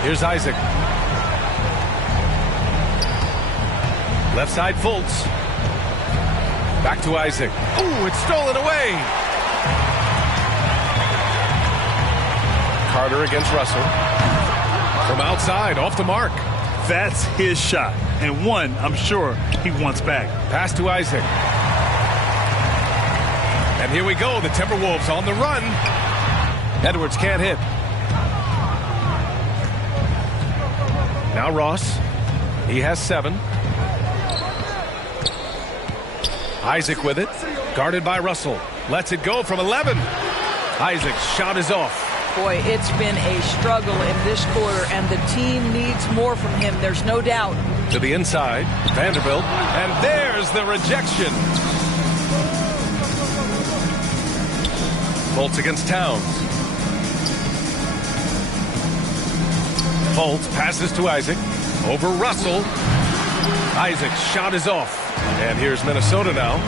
Here's Isaac. Left side Fultz. Back to Isaac. Ooh, it's stolen away. Carter against Russell. From outside, off the mark. That's his shot, and one I'm sure he wants back. Pass to Isaac. And here we go, the Timberwolves on the run. Edwards can't hit. Now Ross. He has 7. Isaac with it. Guarded by Russell. Lets it go from 11. Isaac's shot is off. Boy, it's been a struggle in this quarter, and the team needs more from him. There's no doubt. To the inside. Vanderbilt. And there's the rejection. Fultz against Towns. Fultz passes to Isaac. Over Russell. Isaac's shot is off. And here's Minnesota now.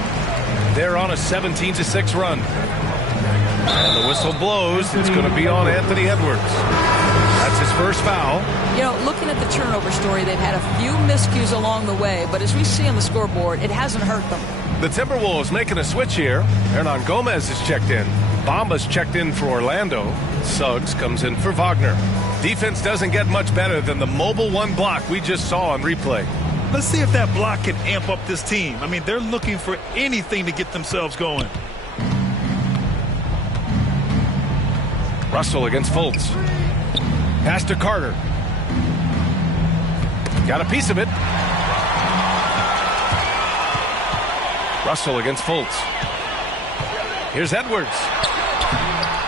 They're on a 17-6 run. And the whistle blows. It's going to be on Anthony Edwards. That's his first foul. You know, looking at the turnover story, they've had a few miscues along the way, but as we see on the scoreboard, it hasn't hurt them. The Timberwolves making a switch here. Hernan Gomez is checked in. Bamba's checked in for Orlando. Suggs comes in for Wagner. Defense doesn't get much better than the mobile one block we just saw on replay. Let's see if that block can amp up this team. I mean, they're looking for anything to get themselves going. Russell against Fultz. Pass to Carter. Got a piece of it. Russell against Fultz. Here's Edwards.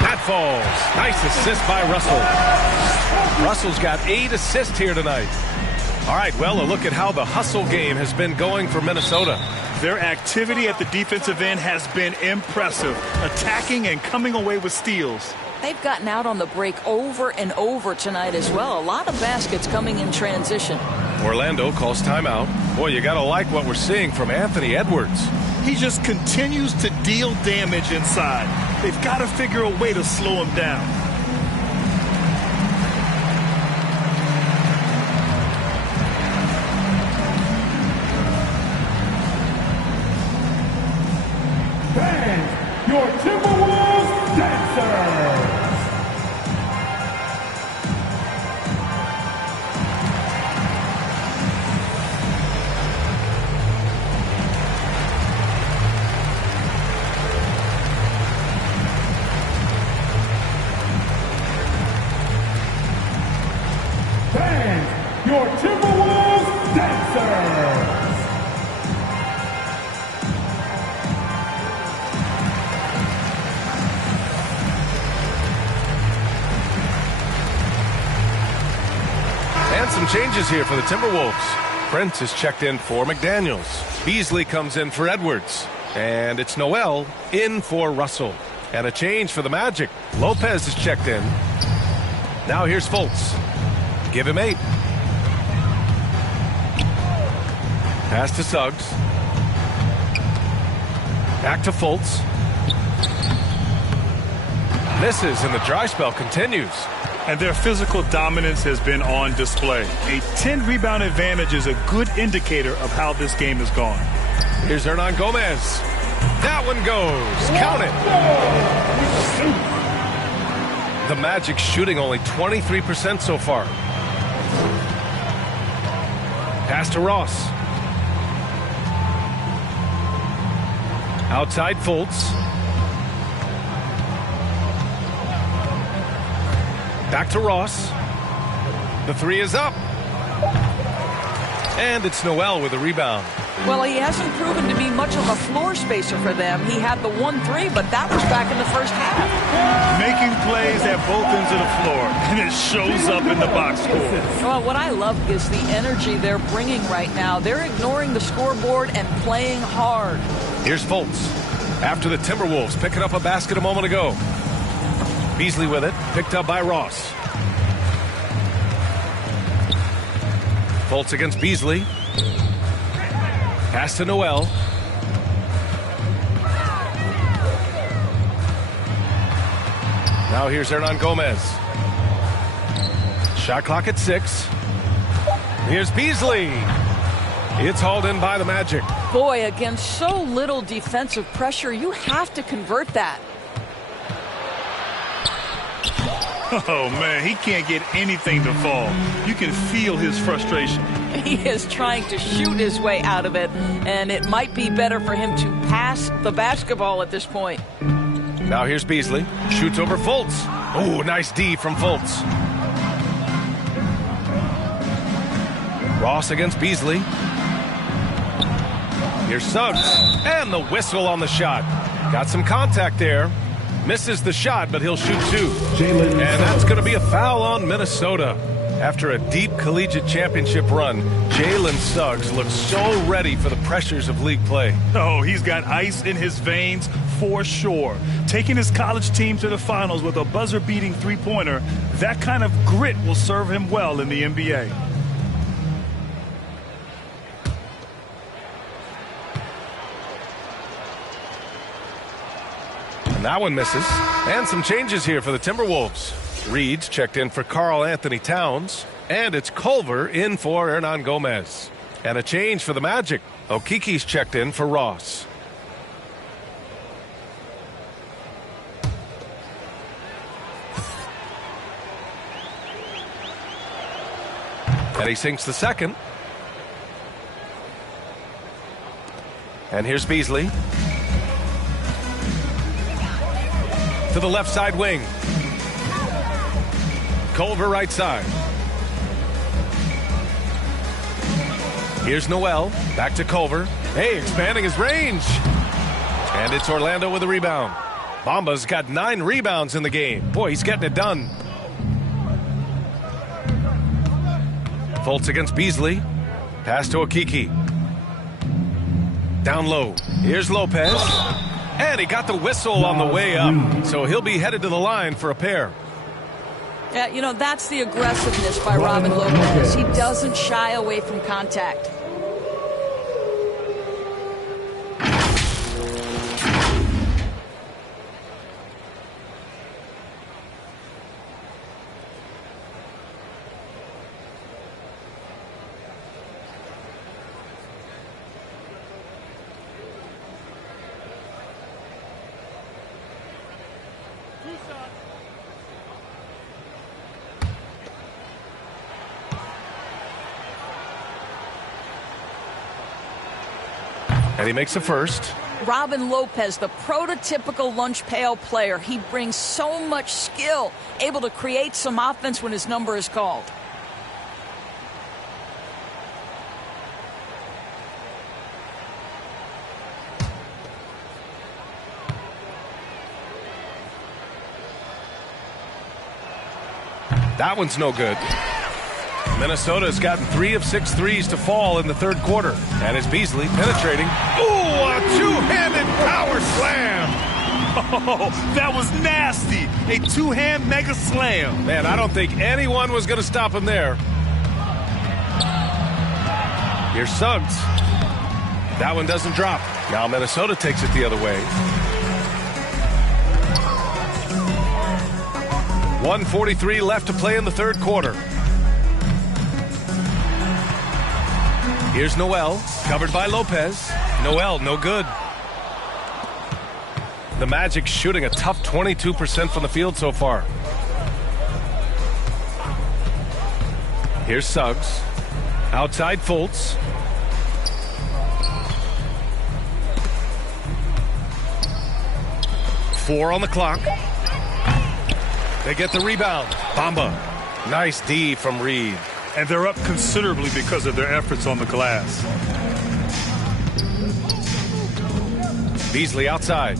That falls. Nice assist by Russell. Russell's got 8 assists here tonight. All right, well, a look at how the hustle game has been going for Minnesota. Their activity at the defensive end has been impressive, attacking and coming away with steals. They've gotten out on the break over and over tonight as well. A lot of baskets coming in transition. Orlando calls timeout. Boy, you got to like what we're seeing from Anthony Edwards. He just continues to deal damage inside. They've got to figure a way to slow him down. Fans, your Timberwolves dancers. Fans, your Timberwolves dancers. And some changes here for the Timberwolves. Prince is checked in for McDaniels. Beasley comes in for Edwards. And it's Noel in for Russell. And a change for the Magic. Lopez is checked in. Now here's Fultz. Give him 8. Pass to Suggs. Back to Fultz. Misses, and the dry spell continues. And their physical dominance has been on display. A 10-rebound advantage is a good indicator of how this game has gone. Here's Hernan Gomez. That one goes. Count it. The Magic shooting only 23% so far. Pass to Ross. Outside Fultz. Back to Ross. The 3 is up. And it's Noel with a rebound. Well, he hasn't proven to be much of a floor spacer for them. He had the 1-3, but that was back in the first half. Making plays at both ends of the floor, and it shows up in the box score. Well, what I love is the energy they're bringing right now. They're ignoring the scoreboard and playing hard. Here's Fultz. After the Timberwolves picking up a basket a moment ago. Beasley with it, picked up by Ross. Fultz against Beasley. Pass to Noel. Now here's Hernan Gomez. Shot clock at 6. Here's Beasley. It's hauled in by the Magic. Boy, against so little defensive pressure, you have to convert that. Oh, man, he can't get anything to fall. You can feel his frustration. He is trying to shoot his way out of it, and it might be better for him to pass the basketball at this point. Now here's Beasley. Shoots over Fultz. Oh, nice D from Fultz. Ross against Beasley. Here's Suggs. And the whistle on the shot. Got some contact there. Misses the shot, but he'll shoot 2. And that's going to be a foul on Minnesota. After a deep collegiate championship run, Jalen Suggs looks so ready for the pressures of league play. Oh, he's got ice in his veins for sure. Taking his college team to the finals with a buzzer-beating three-pointer, that kind of grit will serve him well in the NBA. That one misses. And some changes here for the Timberwolves. Reed's checked in for Karl Anthony Towns. And it's Culver in for Hernan Gomez. And a change for the Magic. Okiki's checked in for Ross. And he sinks the second. And here's Beasley. To the left side wing. Culver right side. Here's Noel. Back to Culver. Hey, expanding his range. And it's Orlando with a rebound. Bamba's got 9 rebounds in the game. Boy, he's getting it done. Fultz against Beasley. Pass to Okiki. Down low. Here's Lopez. And he got the whistle on the way up. So he'll be headed to the line for a pair. Yeah, you know, that's the aggressiveness by Robin Lopez. He doesn't shy away from contact. And he makes a first. Robin Lopez, the prototypical lunch pail player. He brings so much skill, able to create some offense when his number is called. That one's no good. Minnesota's gotten 3 of 6 threes to fall in the third quarter. And it's Beasley penetrating. Ooh, a two-handed power slam. Oh, that was nasty. A two-hand mega slam. Man, I don't think anyone was going to stop him there. Here's Suggs. That one doesn't drop. Now Minnesota takes it the other way. 1:43 left to play in the third quarter. Here's Noel, covered by Lopez. Noel, no good. The Magic shooting a tough 22% from the field so far. Here's Suggs. Outside Fultz. Four on the clock. They get the rebound. Bamba. Nice D from Reed. And they're up considerably because of their efforts on the glass. Beasley outside.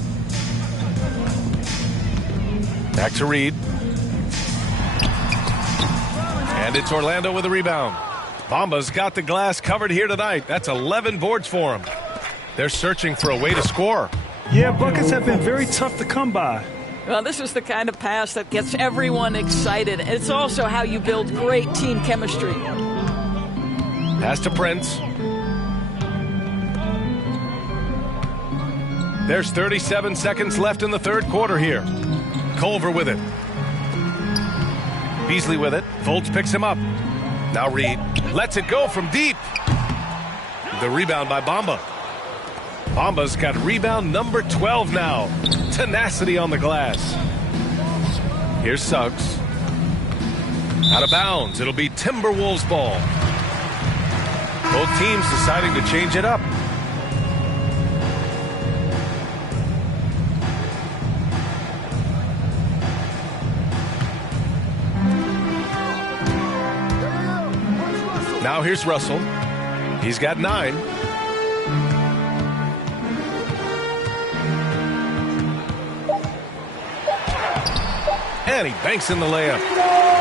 Back to Reed. And it's Orlando with a rebound. Bamba's got the glass covered here tonight. That's 11 boards for him. They're searching for a way to score. Yeah, buckets have been very tough to come by. Well, this is the kind of pass that gets everyone excited. It's also how you build great team chemistry. Pass to Prince. There's 37 seconds left in the third quarter here. Culver with it. Beasley with it. Fultz picks him up. Now Reed lets it go from deep. The rebound by Bamba. Bamba's got rebound number 12 now. Tenacity on the glass. Here's Suggs. Out of bounds. It'll be Timberwolves ball. Both teams deciding to change it up. Now here's Russell. He's got 9. And he banks in the layup.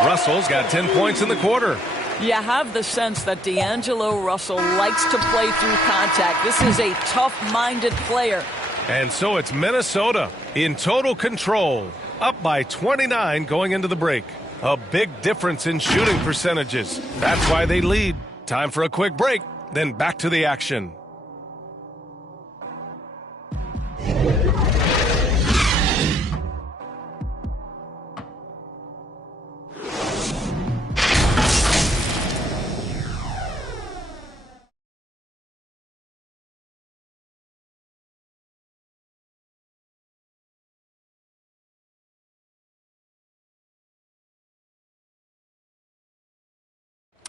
Russell's got 10 points in the quarter. You have the sense that D'Angelo Russell likes to play through contact. This is a tough-minded player. And so it's Minnesota in total control, up by 29 going into the break. A big difference in shooting percentages. That's why they lead. Time for a quick break, then back to the action.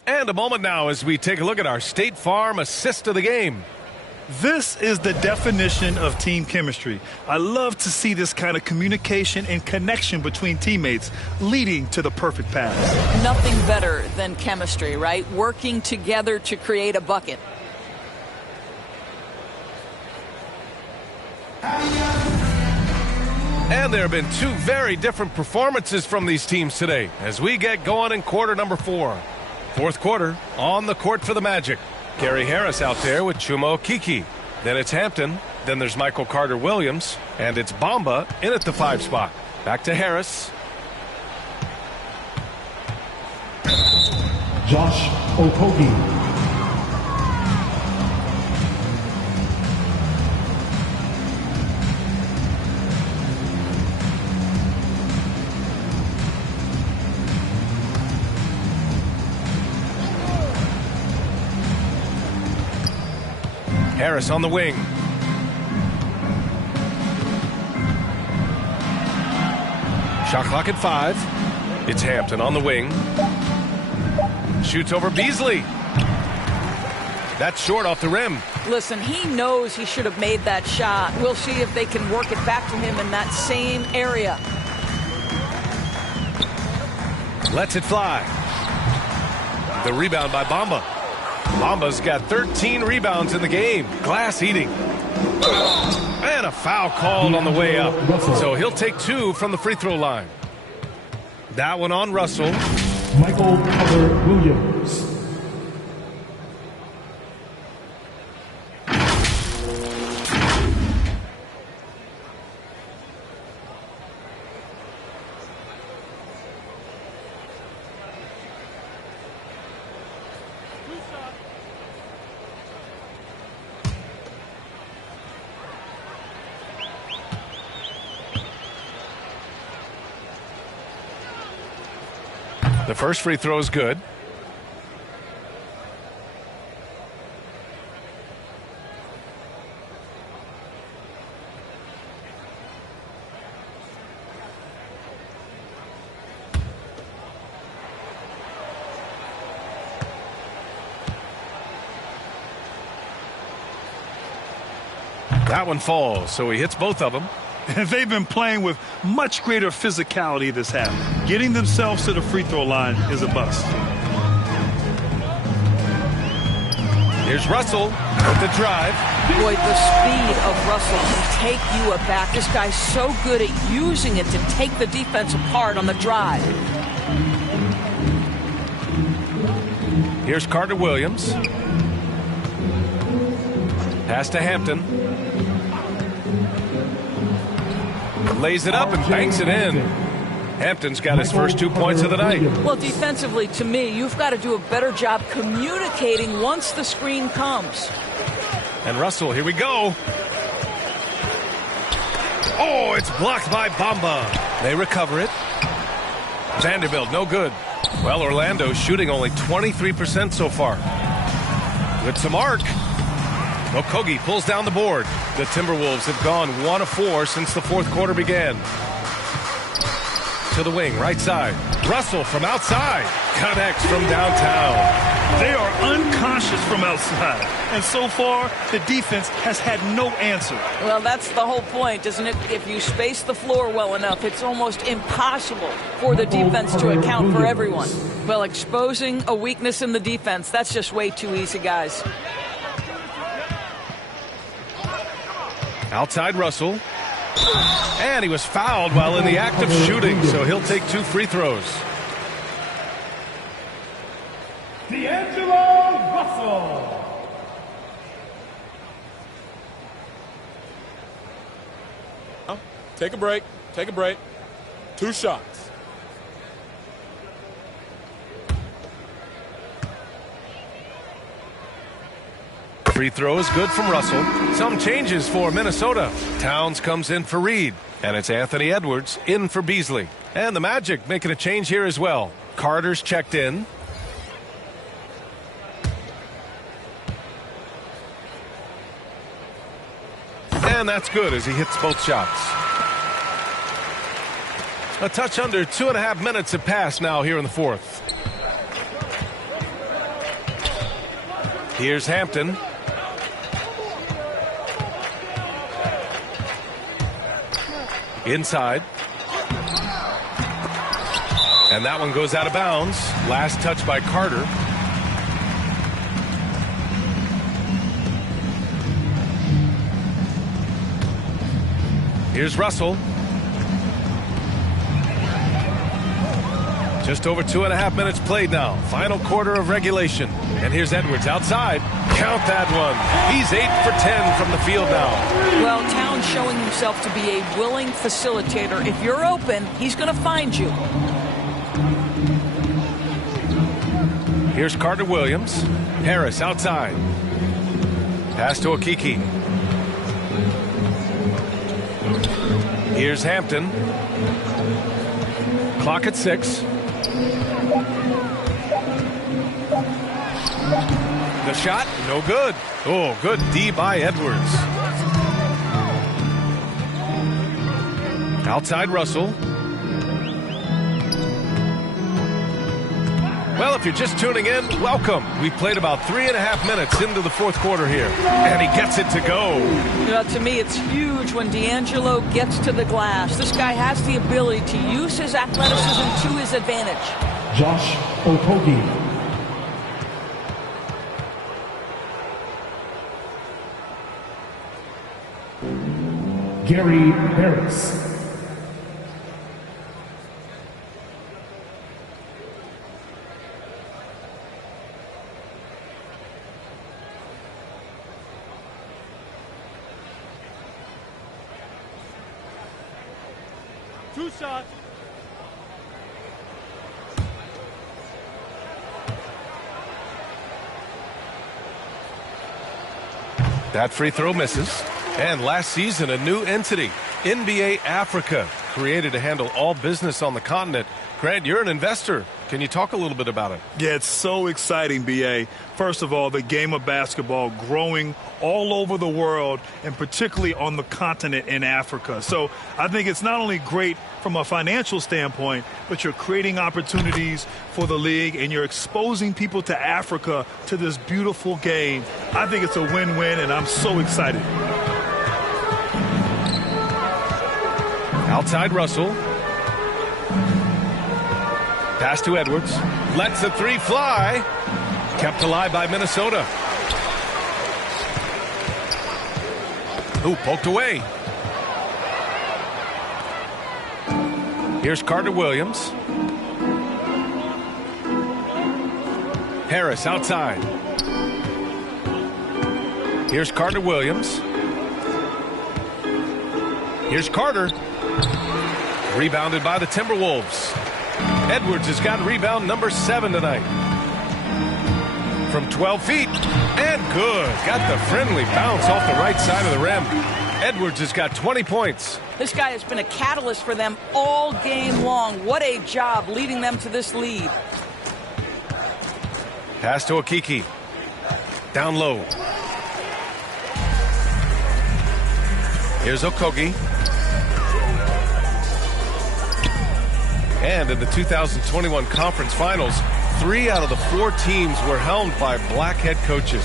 And a moment now as we take a look at our State Farm assist of the game. This is the definition of team chemistry. I love to see this kind of communication and connection between teammates leading to the perfect pass. Nothing better than chemistry, right? Working together to create a bucket. And there have been two very different performances from these teams today as we get going in quarter number 4. Fourth quarter on the court for the Magic. Gary Harris out there with Chuma Okeke. Then it's Hampton. Then there's Michael Carter-Williams. And it's Bamba in at the 5 spot. Back to Harris. Josh Okogie. Harris on the wing. Shot clock at 5. It's Hampton on the wing. Shoots over Beasley. That's short off the rim. Listen, he knows he should have made that shot. We'll see if they can work it back to him in that same area. Lets it fly. The rebound by Bamba. Bamba's got 13 rebounds in the game. Glass eating. And a foul called on the way up. So he'll take 2 from the free throw line. That one on Russell. Michael Carter-Williams. The first free throw is good. That one falls, so he hits both of them. And they've been playing with much greater physicality this half. Getting themselves to the free throw line is a bust. Here's Russell with the drive. Boy, the speed of Russell can take you aback. This guy's so good at using it to take the defense apart on the drive. Here's Carter-Williams. Pass to Hampton. Lays it up and banks it in. Hampton's got his first 2 points of the night. Well, defensively, to me, you've got to do a better job communicating once the screen comes. And Russell, here we go. Oh, it's blocked by Bamba. They recover it. Vanderbilt, no good. Well, Orlando's shooting only 23% so far. Good to mark. Okogie pulls down the board. The Timberwolves have gone 1 of 4 since the fourth quarter began. To the wing, right side. Russell from outside. Connects from downtown. They are unconscious from outside. And so far, the defense has had no answer. Well, that's the whole point, isn't it? If you space the floor well enough, it's almost impossible for the defense to account for everyone. Well, exposing a weakness in the defense, that's just way too easy, guys. Outside Russell. And he was fouled while in the act of shooting, so he'll take 2 free throws. D'Angelo Russell. Take a break. Take a break. 2 shots. Free throw is good from Russell. Some changes for Minnesota. Towns comes in for Reed. And it's Anthony Edwards in for Beasley. And the Magic making a change here as well. Carter's checked in. And that's good as he hits both shots. A touch under 2.5 minutes have passed now here in the fourth. Here's Hampton. Inside. And that one goes out of bounds. Last touch by Carter. Here's Russell. Just over 2.5 minutes played now. Final quarter of regulation. And here's Edwards outside. Count that one. He's 8 for 10 from the field now. Well, Towns showing himself to be a willing facilitator. If you're open, he's going to find you. Here's Carter Williams. Harris outside. Pass to Okeke. Here's Hampton. Clock at 6. The shot, no good. Oh, good D by Edwards. Outside Russell. Well, if you're just tuning in, welcome. We played about 3.5 minutes into the fourth quarter here, and he gets it to go. You know, to me, it's huge when D'Angelo gets to the glass. This guy has the ability to use his athleticism to his advantage. Josh Okogie. Gary Harris. Two shots. That free throw misses. And last season, a new entity, NBA Africa, created to handle all business on the continent. Grant, you're an investor. Can you talk a little bit about it? Yeah, it's so exciting, B.A. First of all, the game of basketball growing all over the world, and particularly on the continent in Africa. So I think it's not only great from a financial standpoint, but you're creating opportunities for the league, and you're exposing people to Africa, to this beautiful game. I think it's a win-win, and I'm so excited. Outside Russell. Pass to Edwards. Lets the three fly. Kept alive by Minnesota. Ooh, poked away. Here's Carter Williams. Harris outside. Here's Carter Williams. Here's Carter. Rebounded by the Timberwolves. Edwards has got rebound number 7 tonight. From 12 feet. And good. Got the friendly bounce off the right side of the rim. Edwards has got 20 points. This guy has been a catalyst for them all game long. What a job leading them to this lead. Pass to Okeke. Down low. Here's Okogie. And in the 2021 conference finals, 3 out of the 4 teams were helmed by black head coaches.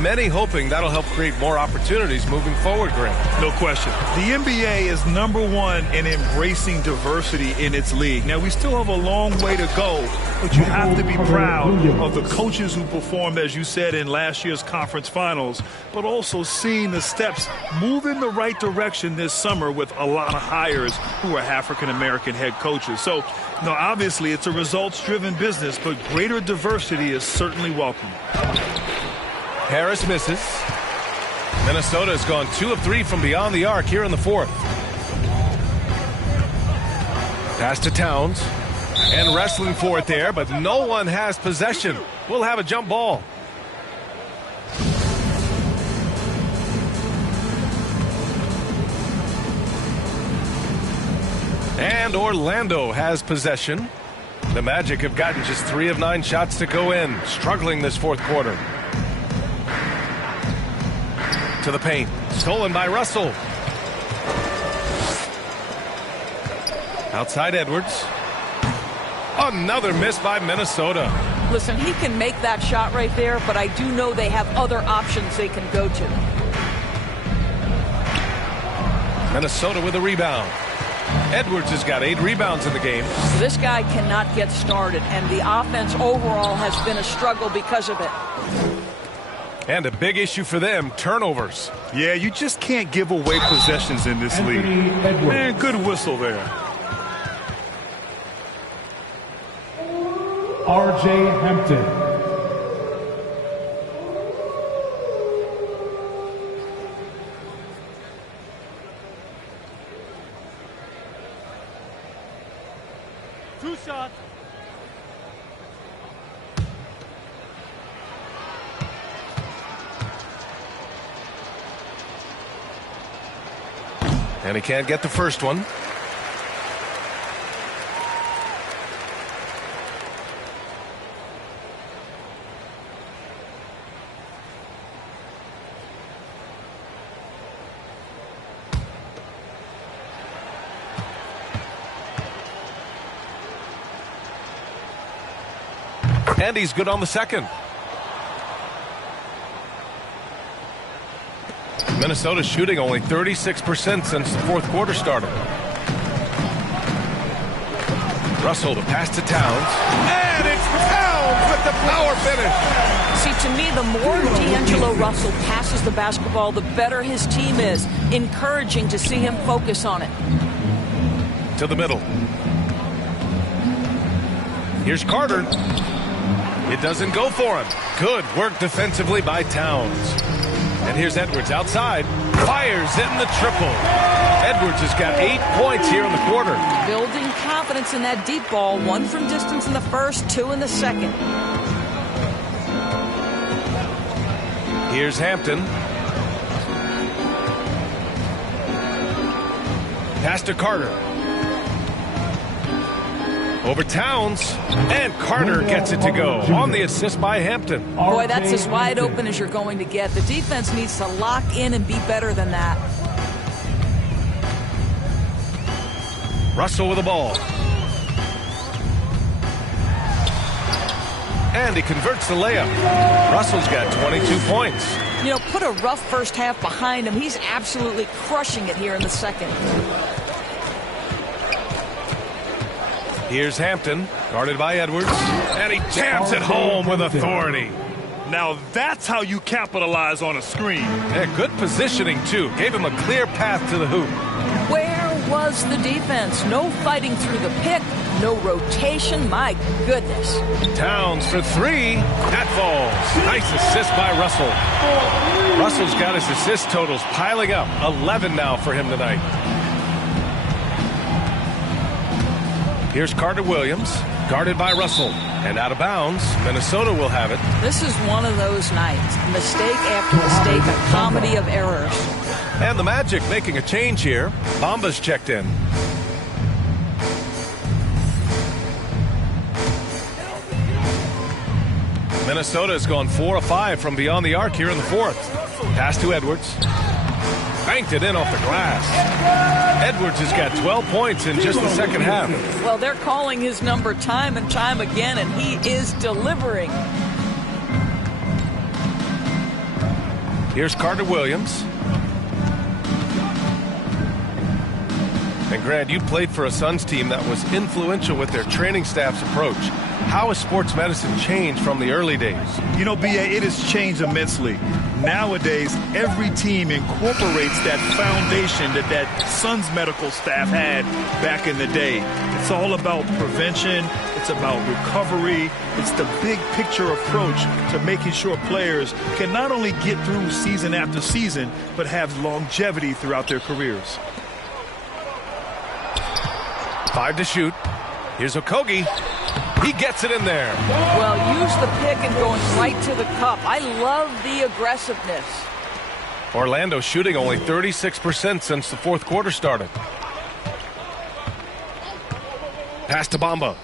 Many hoping that'll help create more opportunities moving forward, Grant. No question. The NBA is #1 in embracing diversity in its league. Now, we still have a long way to go, but you have to be proud of the coaches who performed, as you said, in last year's conference finals, but also seeing the steps move in the right direction this summer with a lot of hires who are African-American head coaches. So, no, obviously, it's a results-driven business, but greater diversity is certainly welcome. Harris misses. Minnesota has gone 2 of 3 from beyond the arc here in the fourth. Pass to Towns. And wrestling for it there, but no one has possession. We'll have a jump ball. And Orlando has possession. The Magic have gotten just 3 of 9 shots to go in, struggling this fourth quarter. To the paint. Stolen by Russell. Outside Edwards. Another miss by Minnesota. Listen, he can make that shot right there, but I do know they have other options they can go to. Minnesota with a rebound. Edwards has got 8 rebounds in the game. This guy cannot get started, and the offense overall has been a struggle because of it. And a big issue for them, turnovers. Yeah, you just can't give away possessions in this league. Man, good whistle there. R.J. Hampton. Two shots. And he can't get the first one. And he's good on the second. Minnesota's shooting only 36% since the fourth quarter started. Russell to pass to Towns. And it's Towns with the power finish. See, to me, the more D'Angelo Russell passes the basketball, the better his team is. Encouraging to see him focus on it. To the middle. Here's Carter. It doesn't go for him. Good work defensively by Towns. And here's Edwards outside. Fires in the triple. Edwards has got 8 points here in the quarter. Building confidence in that deep ball. 1 from distance in the first, 2 in the second. Here's Hampton. Pass to Carter. Over Towns, and Carter gets it to go on the assist by Hampton. Boy, that's as wide open as you're going to get. The defense needs to lock in and be better than that. Russell with the ball. And he converts the layup. Russell's got 22 points. You know, put a rough first half behind him. He's absolutely crushing it here in the second. Here's Hampton, guarded by Edwards, and he jams it home with authority. Now that's how you capitalize on a screen. Yeah, good positioning, too. Gave him a clear path to the hoop. Where was the defense? No fighting through the pick, no rotation. My goodness. Towns for 3. That falls. Nice assist by Russell. Russell's got his assist totals piling up. 11 now for him tonight. Here's Carter Williams, guarded by Russell. And out of bounds, Minnesota will have it. This is one of those nights. Mistake after mistake, a comedy of errors. And the Magic making a change here. Bamba's checked in. Minnesota has gone 4 of 5 from beyond the arc here in the fourth. Pass to Edwards. Banked it in off the glass. Edwards has got 12 points in just the second half. Well, they're calling his number time and time again, and he is delivering. Here's Carter Williams. And Grant, you played for a Suns team that was influential with their training staff's approach. How has sports medicine changed from the early days? You know, B.A., it has changed immensely. Nowadays, every team incorporates that foundation that Suns medical staff had back in the day. It's all about prevention. It's about recovery. It's the big picture approach to making sure players can not only get through season after season, but have longevity throughout their careers. 5 to shoot. Here's Okogie. He gets it in there. Well, use the pick and going right to the cup. I love the aggressiveness. Orlando shooting only 36% since the fourth quarter started. Pass to Bamba.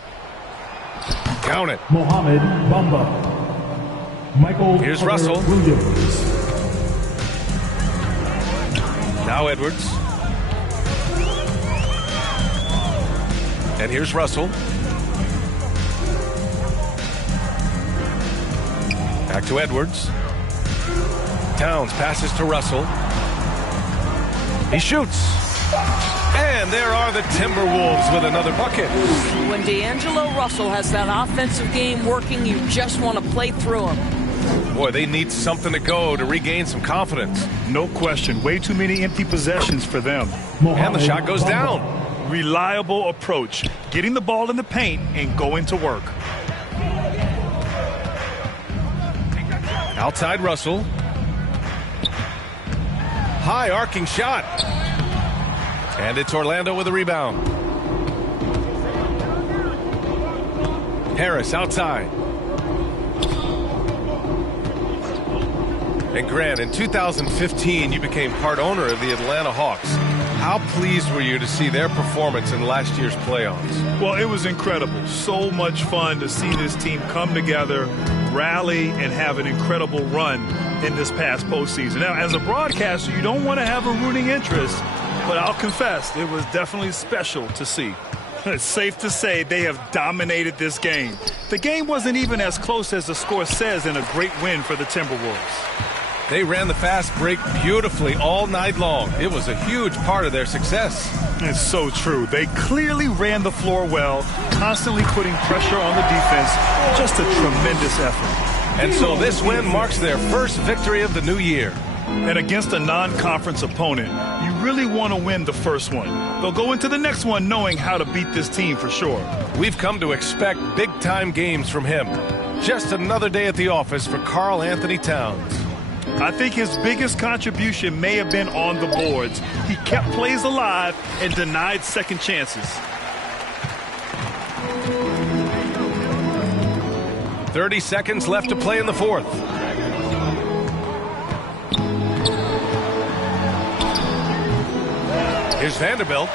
Count it. Mohamed Bamba. Michael. Here's Russell. Williams. Now Edwards. And here's Russell. Back to Edwards. Towns passes to Russell. He shoots. And there are the Timberwolves with another bucket. When D'Angelo Russell has that offensive game working, you just want to play through him. Boy, they need something to go to regain some confidence. No question. Way too many empty possessions for them. And the shot goes down. Reliable approach. Getting the ball in the paint and going to work. Outside Russell. High arcing shot. And it's Orlando with a rebound. Harris outside. And Grant, in 2015, you became part owner of the Atlanta Hawks. How pleased were you to see their performance in last year's playoffs? Well, it was incredible. So much fun to see this team come together, rally, and have an incredible run in this past postseason. Now, as a broadcaster, you don't want to have a rooting interest, but I'll confess, it was definitely special to see. It's safe to say they have dominated this game. The game wasn't even as close as the score says in a great win for the Timberwolves. They ran the fast break beautifully all night long. It was a huge part of their success. It's so true. They clearly ran the floor well, constantly putting pressure on the defense. Just a tremendous effort. And so this win marks their first victory of the new year. And against a non-conference opponent, you really want to win the first one. They'll go into the next one knowing how to beat this team for sure. We've come to expect big-time games from him. Just another day at the office for Karl Anthony Towns. I think his biggest contribution may have been on the boards. He kept plays alive and denied second chances. 30 seconds left to play in the fourth. Here's Vanderbilt.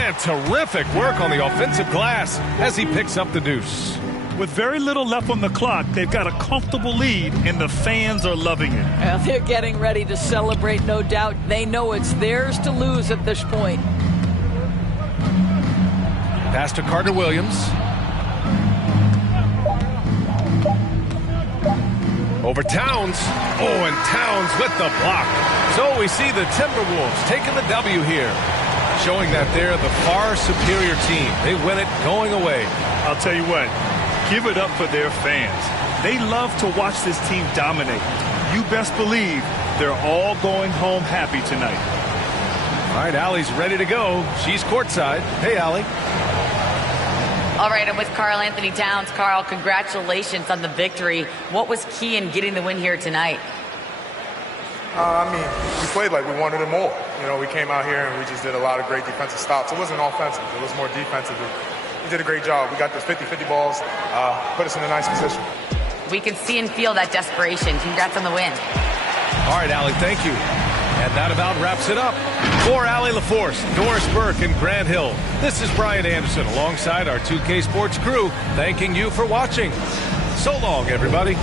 And terrific work on the offensive glass as he picks up the deuce. With very little left on the clock, they've got a comfortable lead, and the fans are loving it. Well, they're getting ready to celebrate, no doubt. They know it's theirs to lose at this point. Pass to Carter Williams. Over Towns. Oh, and Towns with the block. So we see the Timberwolves taking the W here, showing that they're the far superior team. They win it going away. I'll tell you what. Give it up for their fans. They love to watch this team dominate. You best believe they're all going home happy tonight. All right, Allie's ready to go. She's courtside. Hey, Allie. All right, I'm with Karl Anthony Towns. Karl, congratulations on the victory. What was key in getting the win here tonight? We played like we wanted it more. You know, we came out here and we just did a lot of great defensive stops. It wasn't offensive. It was more defensive. We did a great job. We got those 50-50 balls, put us in a nice position. We can see and feel that desperation. Congrats on the win. All right, Allie, thank you. And that about wraps it up. For Allie LaForce, Doris Burke, and Grant Hill, this is Brian Anderson alongside our 2K Sports crew, thanking you for watching. So long, everybody.